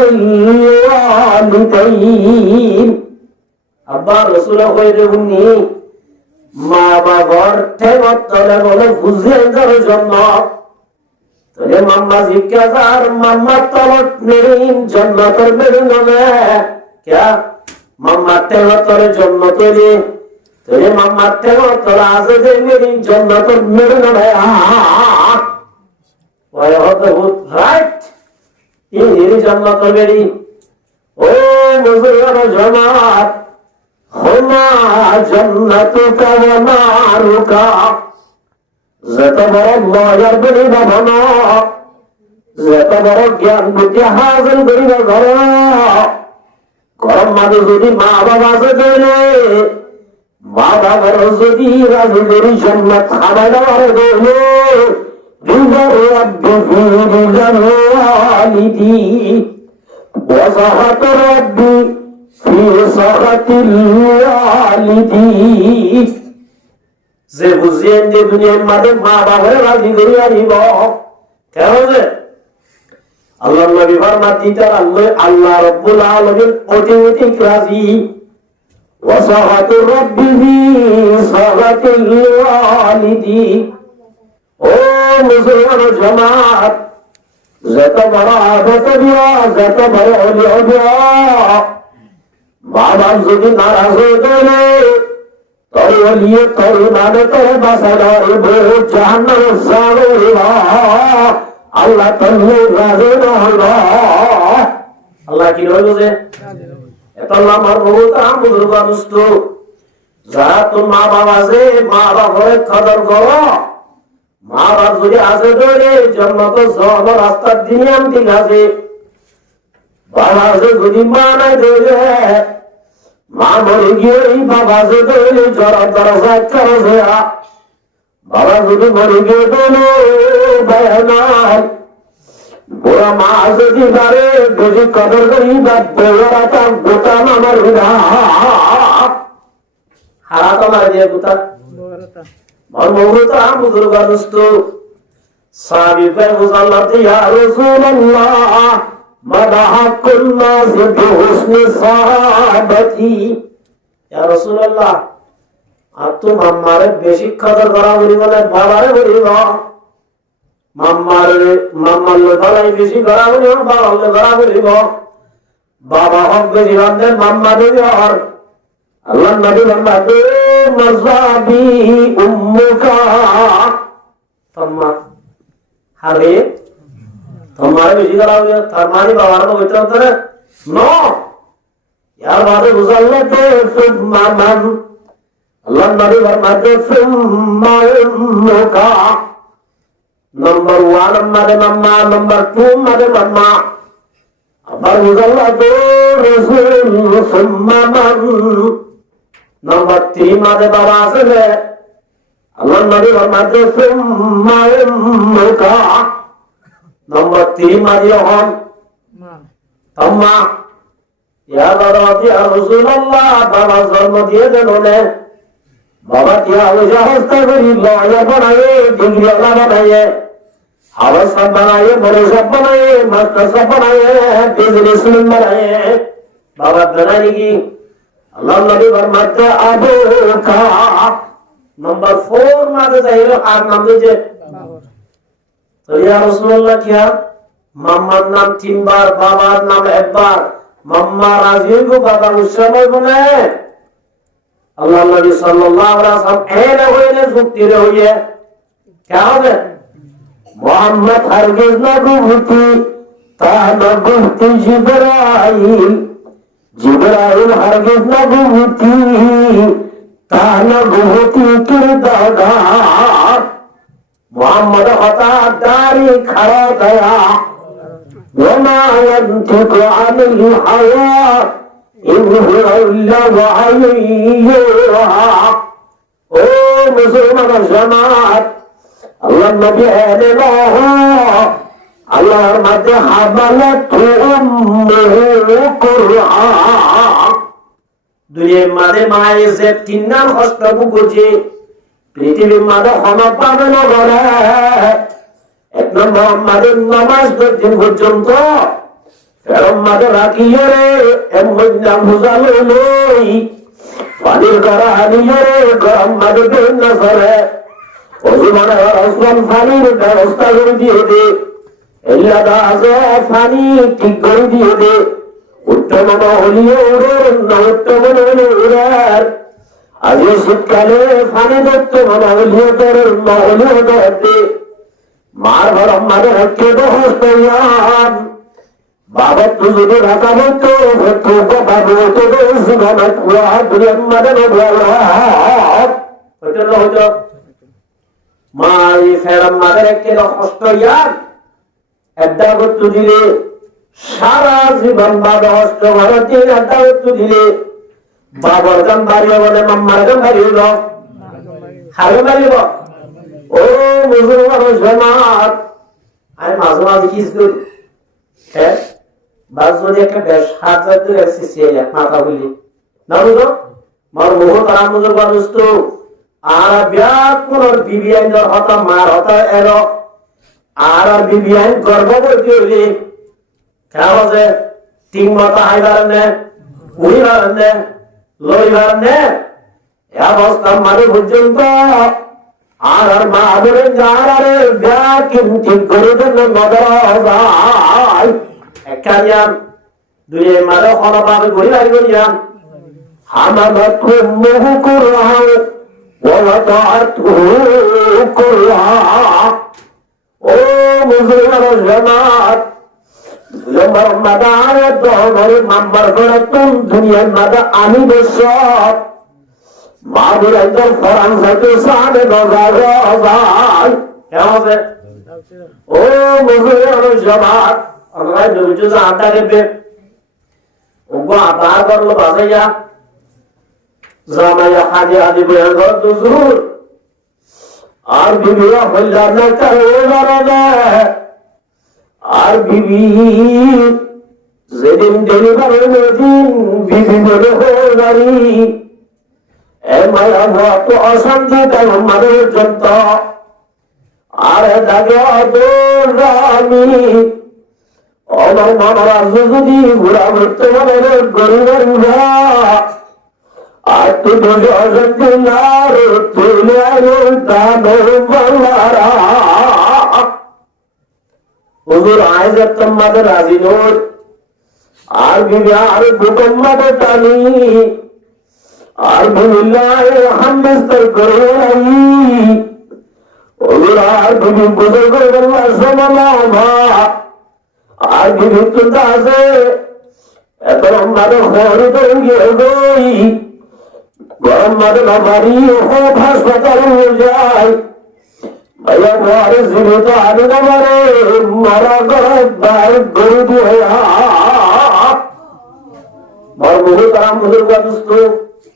الوالدين আব্বা রাসূল কইরেননি মা বাবার ঠেঙত তলে বলে বুঝে যার জন্য তলে মাম্মা জিজ্ঞাসার মাম্মা তলত মেরিন জান্নাতের মেরিন হবে क्या মাম্মা ঠেঙত তলে জান্নাত তৈরি তলে মাম্মা ঠেঙত তলে আছে যে মেরিন জান্নাতের মেরিন হবে ওই হতে হুত রাইট এই জান্নাতের মেরিন ও মুসলমান জামাত হুমা জান্নাতুকা ওয়া নারুকা যত বড় লয়ার বলিব ভালো যত বড় জ্ঞান বুদ্ধি হাসিল করিব ধরো গরম মাঝে যদি মা বাবা আছে দিলে মা বাবার যদি রাজি করি জান্নাত খাবার দেওয়ার দিলে রিজার রাব্বি ফি রিজার ওয়ালিদি ওয়া সাহাত রাব্বি যে বুঝিয়ে যে দুনিয়ার মাঝে মা বাবার রাজি করি আনিব কেন আল্লাহ নবী ফরমাতি তার আল্লাহ রাব্বুল আলামিন অটোমেটিক রাজি ওয়াসাহাতু রাব্বি ফি সাহাতিল ওয়ালিদি ও মুসলমান জামাত যত বড় আদত দিয়া যত বড় ওলিয়া দিয়া বাবা যদি নারাজ হয়ে গেলে তোর ওলিয়ে তোর নামে তোর বাসায় জাহান্নামে যাবে আল্লাহ তোর রাজি না হইব আল্লাহ কি রইল যে এত আমার বহুত বুজুর্গ দুষ্ট যা তোর মা বাবা আছে মা বাবার কদর করো মা বাবা যদি আছে ধরে জান্নাত যাওয়ার রাস্তার দিনে আনতে আছে বাবা আছে যদি মা নাই ধরে মা মরে গিয়ে বাবা যে ধরে জরা দরজা করে বাবা যদি মরে গিয়ে ধরে নাই বুড়া মা যদি পারে যদি কদর করি বা বেড়া তার গোটা আমার হারা তো না দিয়ে গোটা মর্মভূত বুজুর্গার দোস্ত সাহাবীকে বুঝাল্লাতে ইয়া রাসূলুল্লাহ মাদাহাকুন নাস বিহুসনি সাহাবাতি ইয়া রাসূলুল্লাহ আতো মাম্মারে বেশি কদর করা বলি বলে বাবারে বলিব মাম্মার লোকালাই বেশি করা বলিব বাবার লোকালা বলিব বাবা হক বেশি বান্ধে মাম্মা দেবী আর আল্লাহ নবী ফরমাতে মাযাবি উম্মুকা তোমা হারে তোমারে বেশি করা বলি তার মানে বাবার পবিত্র করে নো ইয়ার বাদে বুঝাল্লাতে সুম্মা মান আল্লাহ নবী ফরমাতে সুম্মা উম্মুকা নম্বর 1 মানে মাম্মা নম্বর 2 মানে মাম্মা আবার বুঝাল্লাতে রাসূল সুম্মা মান নম্বর 3 মানে বাবা আছে আল্লাহ নবী ফরমাতে সুম্মা উম্মুকা নম্বর 3 মানে হন আম্মা ইয়া বাবাতি ইয়া রাসূলুল্লাহ বাবা জন্ম দিয়ে দেন বাবা क्या वजह हस्ता करी लॉयर बनाए डिग्री वाला बनाए हाउस सब बनाए बड़े सब बनाए मास्टर सब बनाए बिजनेसमैन बनाए बाबा बनाने की अल्लाह नबी फरमाते अबू का नंबर 4 माते चाहिए आप नाम दीजिए तो या रसूलुल्लाह क्या मम्मा नाम 3 बार बाबा नाम 1 बार मम्मा राजी को बाबा मुश्किल बनाए अल्लाह नबी सल्लल्लाहु अलैहि वसल्लम ऐने होने जुक्ति रे हुए क्या होवे मोहम्मद हरगिज न गुफती ता न गुफती जिब्राइल हरगिज न गुफती ता न गुफती किरदार मोहम्मद हता दारी खड़ा गया वमा यंतिकु अनिल हवा ओ मुसलमान जमात अल्लाह नबी है अल्लाह मध्य हमालत दुनिया मादे माए से तीन कष्ट बुझे पृथ्वी मादे क्षमा पाবে না বলে এক নম্বর মাদে নামাজ দিন পর্যন্ত ফেরমাদে রাখিয়ে রে এমন নাম বুঝালো লই পানির করা হানিয়ে রে গরম মাদে দেন না সরে ওজমানে রাসূল পানির ব্যবস্থা করে দিয়ে দে এল্লা দাসে পানি ঠিক করে দিয়ে দে উত্তম হলিয়ে ওরে না উত্তম হলিয়ে ওরে আজ শীতকালে পানি দত্ত মনে হলিয়ে তোর নহলিয়ে দে মার গরম মাদে রাখতে দোস্তান बाबा तुझे रखा हो तो बाबू तो जीवन पूरा दुनिया मदन हो माई फेरम मादर के कष्ट यार एड्डा করতে দিলে সারা জীবন বাবা কষ্ট করতে এড্ডা করতে দিলে বাবার গান বাড়িও বলে মাম্মার গান বাড়িও হারে বাড়িও ও মুসলমান সমাজ আমি মাঝে মাঝে কি করি হ্যাঁ বাজুরি একটা বেশ হাজার ধরে এসেছে মাথা হইলে না বুঝো মার মুখ তারা মুজুর বাজুস্ত আর ব্যাক কোন বিবিআইন দর হতা মার হতা এলো আর বিবিআইন গর্ভবতী হইলে কেন যে তিন মাথা হাইবার নে উড়িবার নে লইবার নে এ অবস্থা মারে পর্যন্ত আর মা ধরে যারে ব্যাক কিন্তু করে দেন মদর একখানিয়াম দুনিয়ার মাঝে ক্ষণভাবে ঘুরি বাড়ি করিয়াম হামাদাত মুহু কুরহা ওয়াদাত কুরহা ও মুসলমান জামাত লম্বার মাদারে দহরে মাম্বার করে তুম দুনিয়ার মাঝে আমি বসত মাদুর একদম ফরান্সাতে সামনে নজার কেমন আছে ও মুসলমান জামাত Allah nuju anda kebe ugo abar korlo basaya zamaya hadi beyangar duzur ar bibiya hollana karo garada ar bibi zedin deliver medin bibi bole ho gari এ মায়া ভত অশান্তি তাই আমাদের জন্য আরে দাগে অদরামি আমার মামারা যদি ঘুরা বর্তমানে গরিবের আর তুই অশান্তি না তুলে দান বাংলারা হুজুর আইজাত তোমাদের রাজি নোর আর বিবি আর বুকম্মাদের টানি আর বিল্লাহ হামদস্তর করে হুজুর আর বিবি বুজুর্গ আল্লাহ সুবহানাল্লাহ আর বিবি তুলতে আছে এত আমাদের হরি করে গই গরম মাঝে বাড়ি হোক হাসপাতাল যায় ভাইয়া ঘরে জীবিত আগে মারে মারা ঘর গরু দিয়ে বহু তারা বুজুর্গ দুস্থ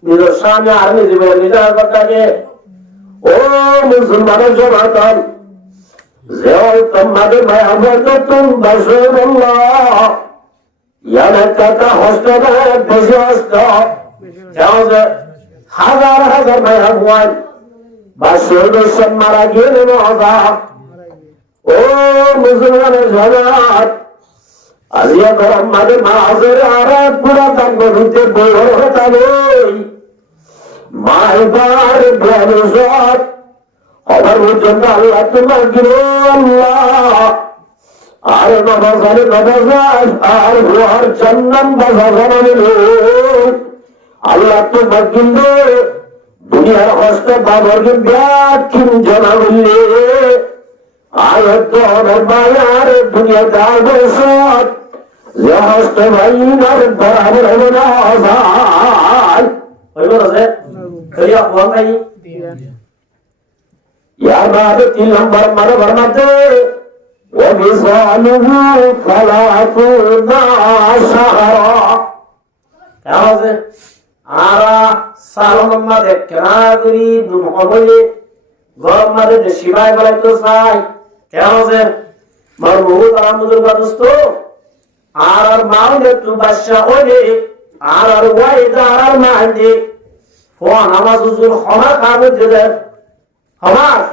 নিজের সামনে আর নিজের নিজের কথাকে ও মুসলমানের জমাতন যে তোমাদের ভাই আমার তো তুমি বাসো বললা ইয়ার কথা হস্ত বেশি হস্ত হাজার হাজার ভাই ভগবান বাসন মারা গেলে মজা ও মুসলমানের জমাত আজিয়া গরম মাঝে মাঝের আর পুরা তাঙ্গ ভিতরে বই হতা নেই মাইবার বেরসত আমার পর্যন্ত আল্লাহ তোমার গিরে আল্লাহ আরে বাবা জানে বাবা আর ঘর চন্দন বাবা জানাবে আল্লাহ তোমার গিলে দুনিয়ার হস্ত বাবরকে ব্যাখ্যিন জানা বললে আয়ত্তর মায়ার দুনিয়া দাবসত যে হস্ত ভাইনার বরাবর হবে না আজাদ হইব না কইয়া কোন নাই ইয়ার বাদে 3 নম্বর মানে বর্ণাতে ও বিসালুহু ফালাতুনা শাহরা কাজে আরা সালমান মাদে কাগরি দুন হবলে গরম মাদে শিবাই বলাই তো চাই কাজে মার বহু তারা বুজুর্গ দোস্ত আর মাউলে তু বাদশা হইলে আর ওয়াইদা আর মানদে ফোন নামাজ হুজুর ক্ষমা খাবে দিলে হামাস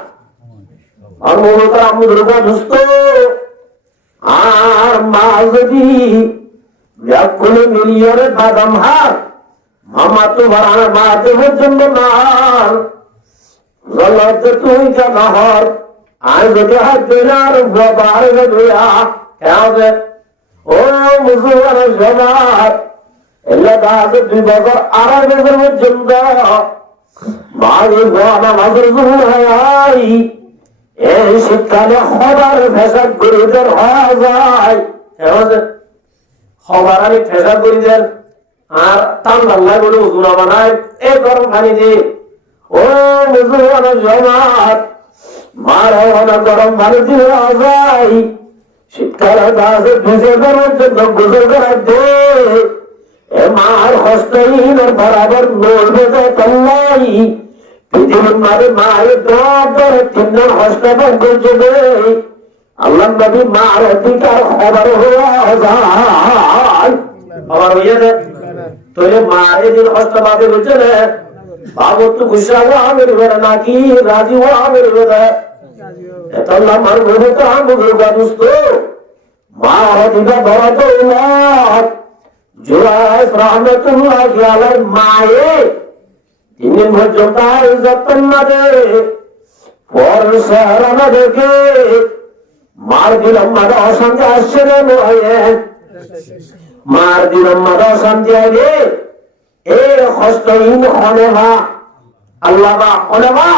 আর বহু তারা বুজুর্গ দোস্ত আর মা যদি ব্যাকুলে মিলিয়নে বাদাম হার মামা তো ভরানা মাতে পর্যন্ত মার জলতে তুই জানাহর আর যদি হাত দিলার বাবার গয়া কেবে ও মুসলমান জমাত এলা দাস দুই বছর আড়াই বছর পর্যন্ত মাঝে গোয়ানা মাঝের জন্য হয় এই শীতকালে খবর ফেসাদ গরিবের হওয়া যায় খবর আমি ফেসাদ গরিবের আর টান বাংলা বলে উজুরা বানায় এই গরম পানি দিয়ে ও মুসলমান জমাত মার গরম পানি দিয়ে যায় শীতকালে দাসে ভিজে করার জন্য গোসল করার দে এ মার হস্তহীন বরাবর নড়বে তো তল্লাই পৃথিবীর মারে মায়ের দর 3 জন হস্ত করছে দে আল্লাহ নবী মার অধিকার খবর হওয়া যায় খবর হইয়া দে তোরে মারে দিন হস্ত বাদে বলছে রে বাবু তো গুসা হওয়া মেরবে নাকি রাজি হওয়া মেরবে এটা আমার মনে তো আমি দুস্থ মা অধিকা ধরা তো জুরায় রহমতুল্লাহ আলাইহি মায়ে 3 দিন পর্যন্ত যত্ন না দে পর সারা না দেখে মার দিলাম মারা অশান্তি আসছে না নয় মার দিলাম মারা অশান্তি আইলে এ হস্তহীন হনেবা আল্লাহ বা হনেবা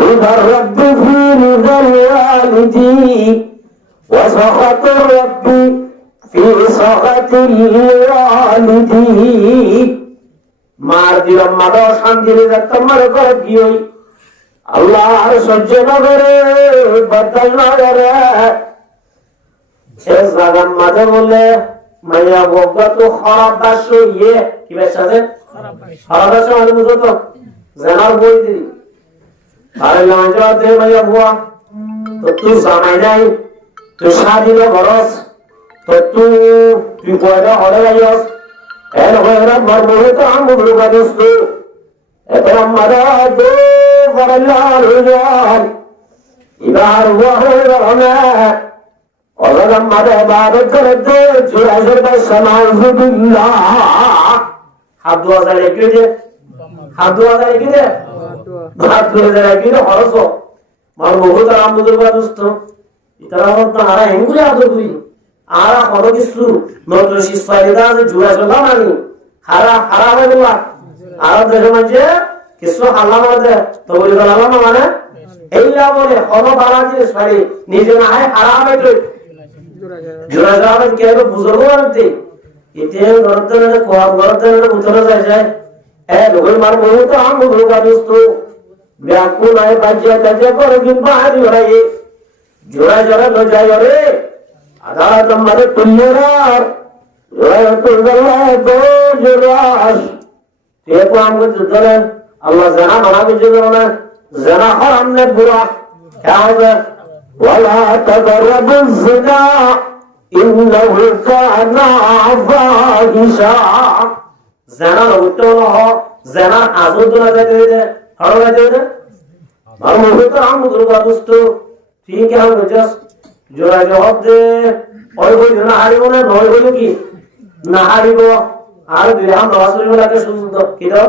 رضا الرب في رضا الوالد وسخط الرب في سخط الوالد মার দিলাম মারা শান্তি রাখতাম মারা করে কি হই আল্লাহ আর সহ্য না করে বদল না করে শেষ জাগান মাঝে বলে মাইয়া বগা তো খারাপ বাস ইয়ে কি বেশ আছে খারাপ বাস মানে বুঝো তো জানার বই দিই আরে লাঞ্জা দে মাইয়া বুয়া তো তুই জামাই নাই তুই স্বাধীন ঘরস তো তুই পয়দা হলে যাইস এর হয়ে মরমরে তো আমি বুড়া দোস্ত এখন আমরা দো বড়লার যান ইবার ওয়াহে রহমে ওরা আমাদের ইবাদত করতে জুরাজের সানাউযুবিল্লাহ হাত দোয়া যায় কি দে হাত দোয়া যায় কি দে হাত দোয়া যায় কি দে হরস মার বহুত আমদুর বাদুস্ত ইতারা হত আরা হেঙ্গুলি আদুরি আরা হলো কিছু নতুন শিশপাইদা আছে জুরাজের লামানি হারা হারা হইলা আর দেখে মানে কিছু আল্লাহ মানে তো বলি আল্লাহ মানে এইলা বলে হলো বালা জিনিস পারি নিজে না হয় আরাম হইতো জোড়া জোড়া কে বুঝবো আনতে ইতে গরতে না কোয়া গরতে না উতরে যায় এ লোকের মার বহু তো আম বুঝবো দোস্ত ব্যাকু নাই বাজিয়া তাজে করে দিন বাহারি হয়ে জোড়া জোড়া লো যায় রে আদা তোমারে তুল্যরার জোড়া তুল্যরা দো জোড়াস देखो हमको जुदले अल्लाह जना मना के जुदले जना हराम ने बुरा क्या होगा वला तकरबु ज़िना इन्नहु काना फाहिशा जना उठो हो जना आज़ूद ना जाते दे हरो जाते दे हम मुझे तो हम दुर्गा दोस्तों ठीक है हम जस जो जवाब दे और कोई जना हारिबो ना नय হলো কি না হারিবো আর দুই রাত নামাজ পড়িব লাগে সুযোগ দাও কি দাও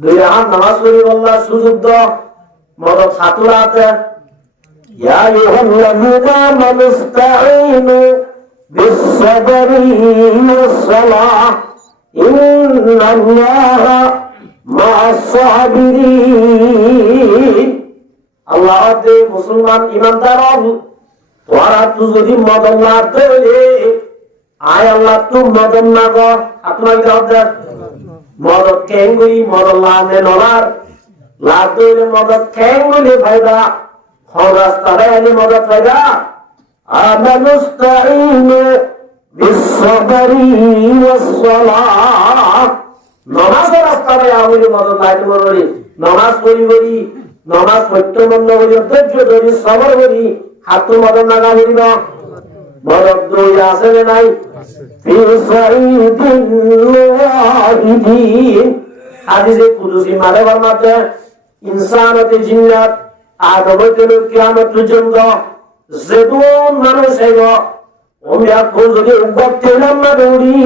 দুই রাত নামাজ পড়িব আল্লাহ সুযোগ দাও মদ ছাতুরাতে ইয়া আইয়ুহাল্লাযীনা আমানুস্তাঈনু বিস-সাবরি ওয়াস-সালাহ ইন্নাল্লাহা মা'আস-সাবিরিন আল্লাহ দে মুসলমান ইমানদার তোরা তুই যদি মদ না দেলে আয় আল্লাহ তুম মদন না গো আপনার জবাবদার মদত কেঙ্গুই মদল্লা নে নলার লাদুরে মদত কেঙ্গুলি ফায়দা হরাস্তারে আলি মদত ফায়দা আমানুস্তাঈনু বিস-সাবরি ওয়াস-সালাহ নামাজ রাস্তারে আউলি মদত লাইতে বলি নামাজ পড়ি বলি নামাজ পড়তে মন বলি ধৈর্য ধরি সবর বলি হাতু মদন না গালিব মদত দুই আছে নাই في صعيد واحدين حديث قدسي মালে বর্মাতে ইনসানতে জিন্নাত আদমতে কিয়ামত পর্যন্ত যেদুন মানুষ হইব ওমিয়া যদি উগতে নামা দৌড়ি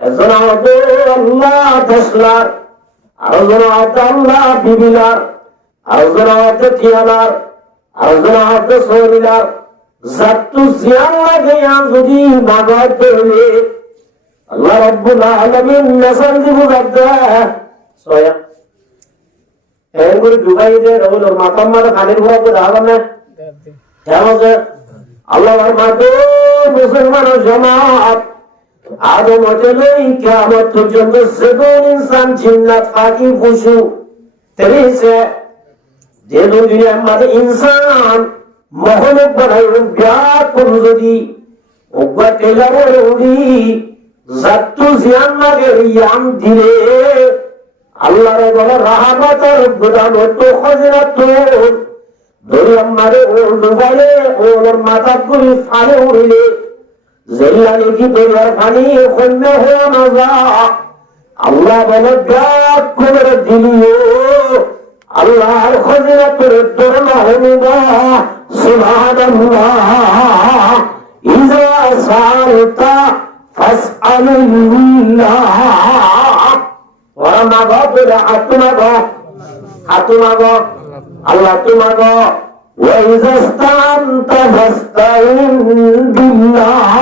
এজন আল্লাহ দশলার আরজন আল্লাহ বিবিলার আরজন তিয়ালার আরজন সোনিলার জাতু জিয়ান লাগে যদি ভাগত হলে আল্লাহ রাব্বুল আলামিন নসল দিব গাদা সোয়া এগুলো দুবাই দে রবুল মাতাম্মার খানের ঘোরা তো দাও না কেমন আল্লাহর মাতে মুসলমান জামাত আদম হতে কিয়ামত পর্যন্ত সেবন ইনসান জিন্নাত পাখি পশু তেরিসে যে দুনিয়ার মধ্যে ইনসান মহলক বানাই ব্যাকুল যদি ওগা তেলারে উড়ি জাতু জিয়ান লাগে ইয়াম দিলে আল্লাহর বড় রহমতের গুদাম তো খজরাত ধরি আমারে ও ডুবাইলে ওর মাথা গুলি ফালে উড়িলে জেলানি কি দরিয়ার পানি খন্ন হয়ে না যা আল্লাহ বলে ব্যাকুল দিলিও আল্লাহর খজরাতের দরমা হইবা সুবহানাল্লাহ ইযা সালতা ফাসআলুল্লাহ ওয়া মাগফিরা আতুমাগো আল্লাহ তুমাগো ওয়া ইযা ইসতানতা ফাসতাইন বিল্লাহ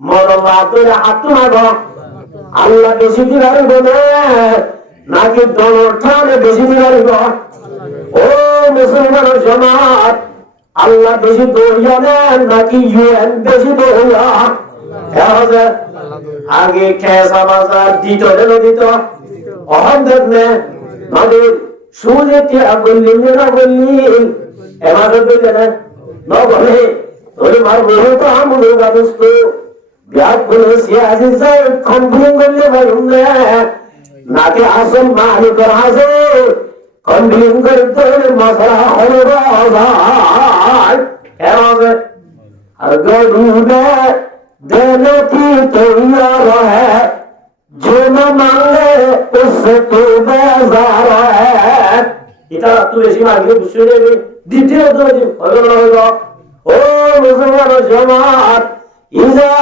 মরমাতুর আতুমাগো আল্লাহ বেশি দিবার বলে নাকি দলঠানে বেশি দিবার ও মুসলমান জামাত আল্লাহ বেশি দৌড়িয়া নেন নাকি ইউএন বেশি দৌড়িয়া আগে খেসা বাজার দিত দিত অহন দেখলে মানে সুজেটি বললি না বললি এবার বললে না বলে তোরে মার বহু তো আমুল গাদস্ত ব্যাগ বলে সিয়াসি যায় কমপ্লেন করলে ভাই নাকি আসল মালিকের আছে কমপ্লেন করতে হলে মশলা হলো রাজায় এভাবে আর গরুবে দেনে কি তৈয়ার है जो न मांगे উস্তু বেজারাত এটা তুই বেশি মাগলে বুঝে যাবে দ্বিতীয় দোষ হলো ও মুসলমান জামাত ইজা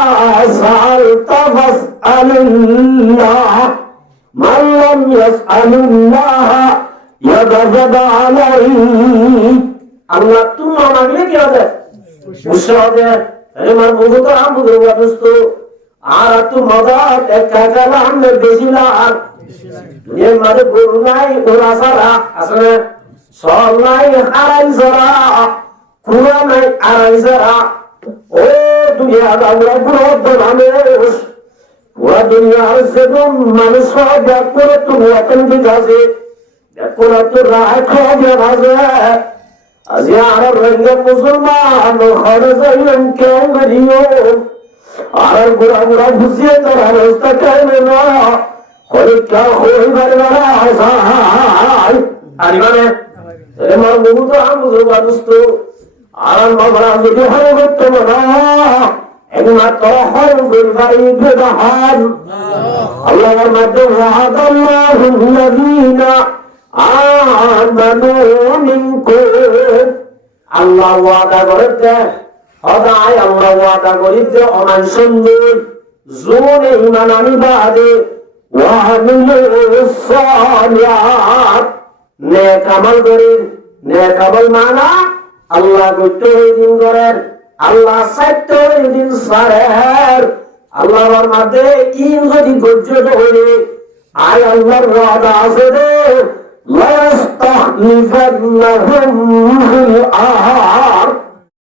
সালতা ফাসআলুল্লাহ মান লাম ইয়াসআলুল্লাহ ইয়াগযব আলাইহি আল্লাহ তুমি মাগলে কি হবে গুসা হবে আরে মার মুগো তো আম মুগো দোস্ত আর তো মদত একা কালাম বেশিলার দুনিয়ার মাঝে গরু নাই ওরা সারা আসলে সল নাই হারাই সারা কুড়া নাই আড়াই সারা ও দুনিয়া দাবরা পুরো মানুষ পুরা দুনিয়ার সেরকম মানুষ ব্যাগ করে তুমি এখন ঠিক আছে ব্যাগ করে তো রায় খাওয়া আছে আজ আর রঙে মুসলমান হরে যাইলেন কেউ বেরিয়ে আর বুড়া বুড়া বুঝিয়ে তোর অবস্থা কেমন না পরীক্ষা হয়ে পারবে না আর মানে আমার বহু তো আম বুঝবো দুস্থ আর আমরা যদি হয়ে করতে না একমাত্র হরণ করি বেদাহান আল্লাহর মাধ্যমে ওয়াদাল্লাহুল্লাযীনা আমানু মিনকুম আল্লাহ ওয়াদা করেছে সদায় আমরা ওয়াদা করি যে অনান সুন্দর জোনে ঈমান আনিবাদে ওয়া আমিলুস সালিহাত নেক আমল করেন নেক আমল মানা আল্লাহ কইতে দিন করেন আল্লাহ সাইতে দিন সারের আল্লাহর মাঝে ইন যদি গজ্জত হইলে আয় আল্লাহর ওয়াদা আছে রে লা ইস্তাহলিফান্নাহুম ফিল আরদ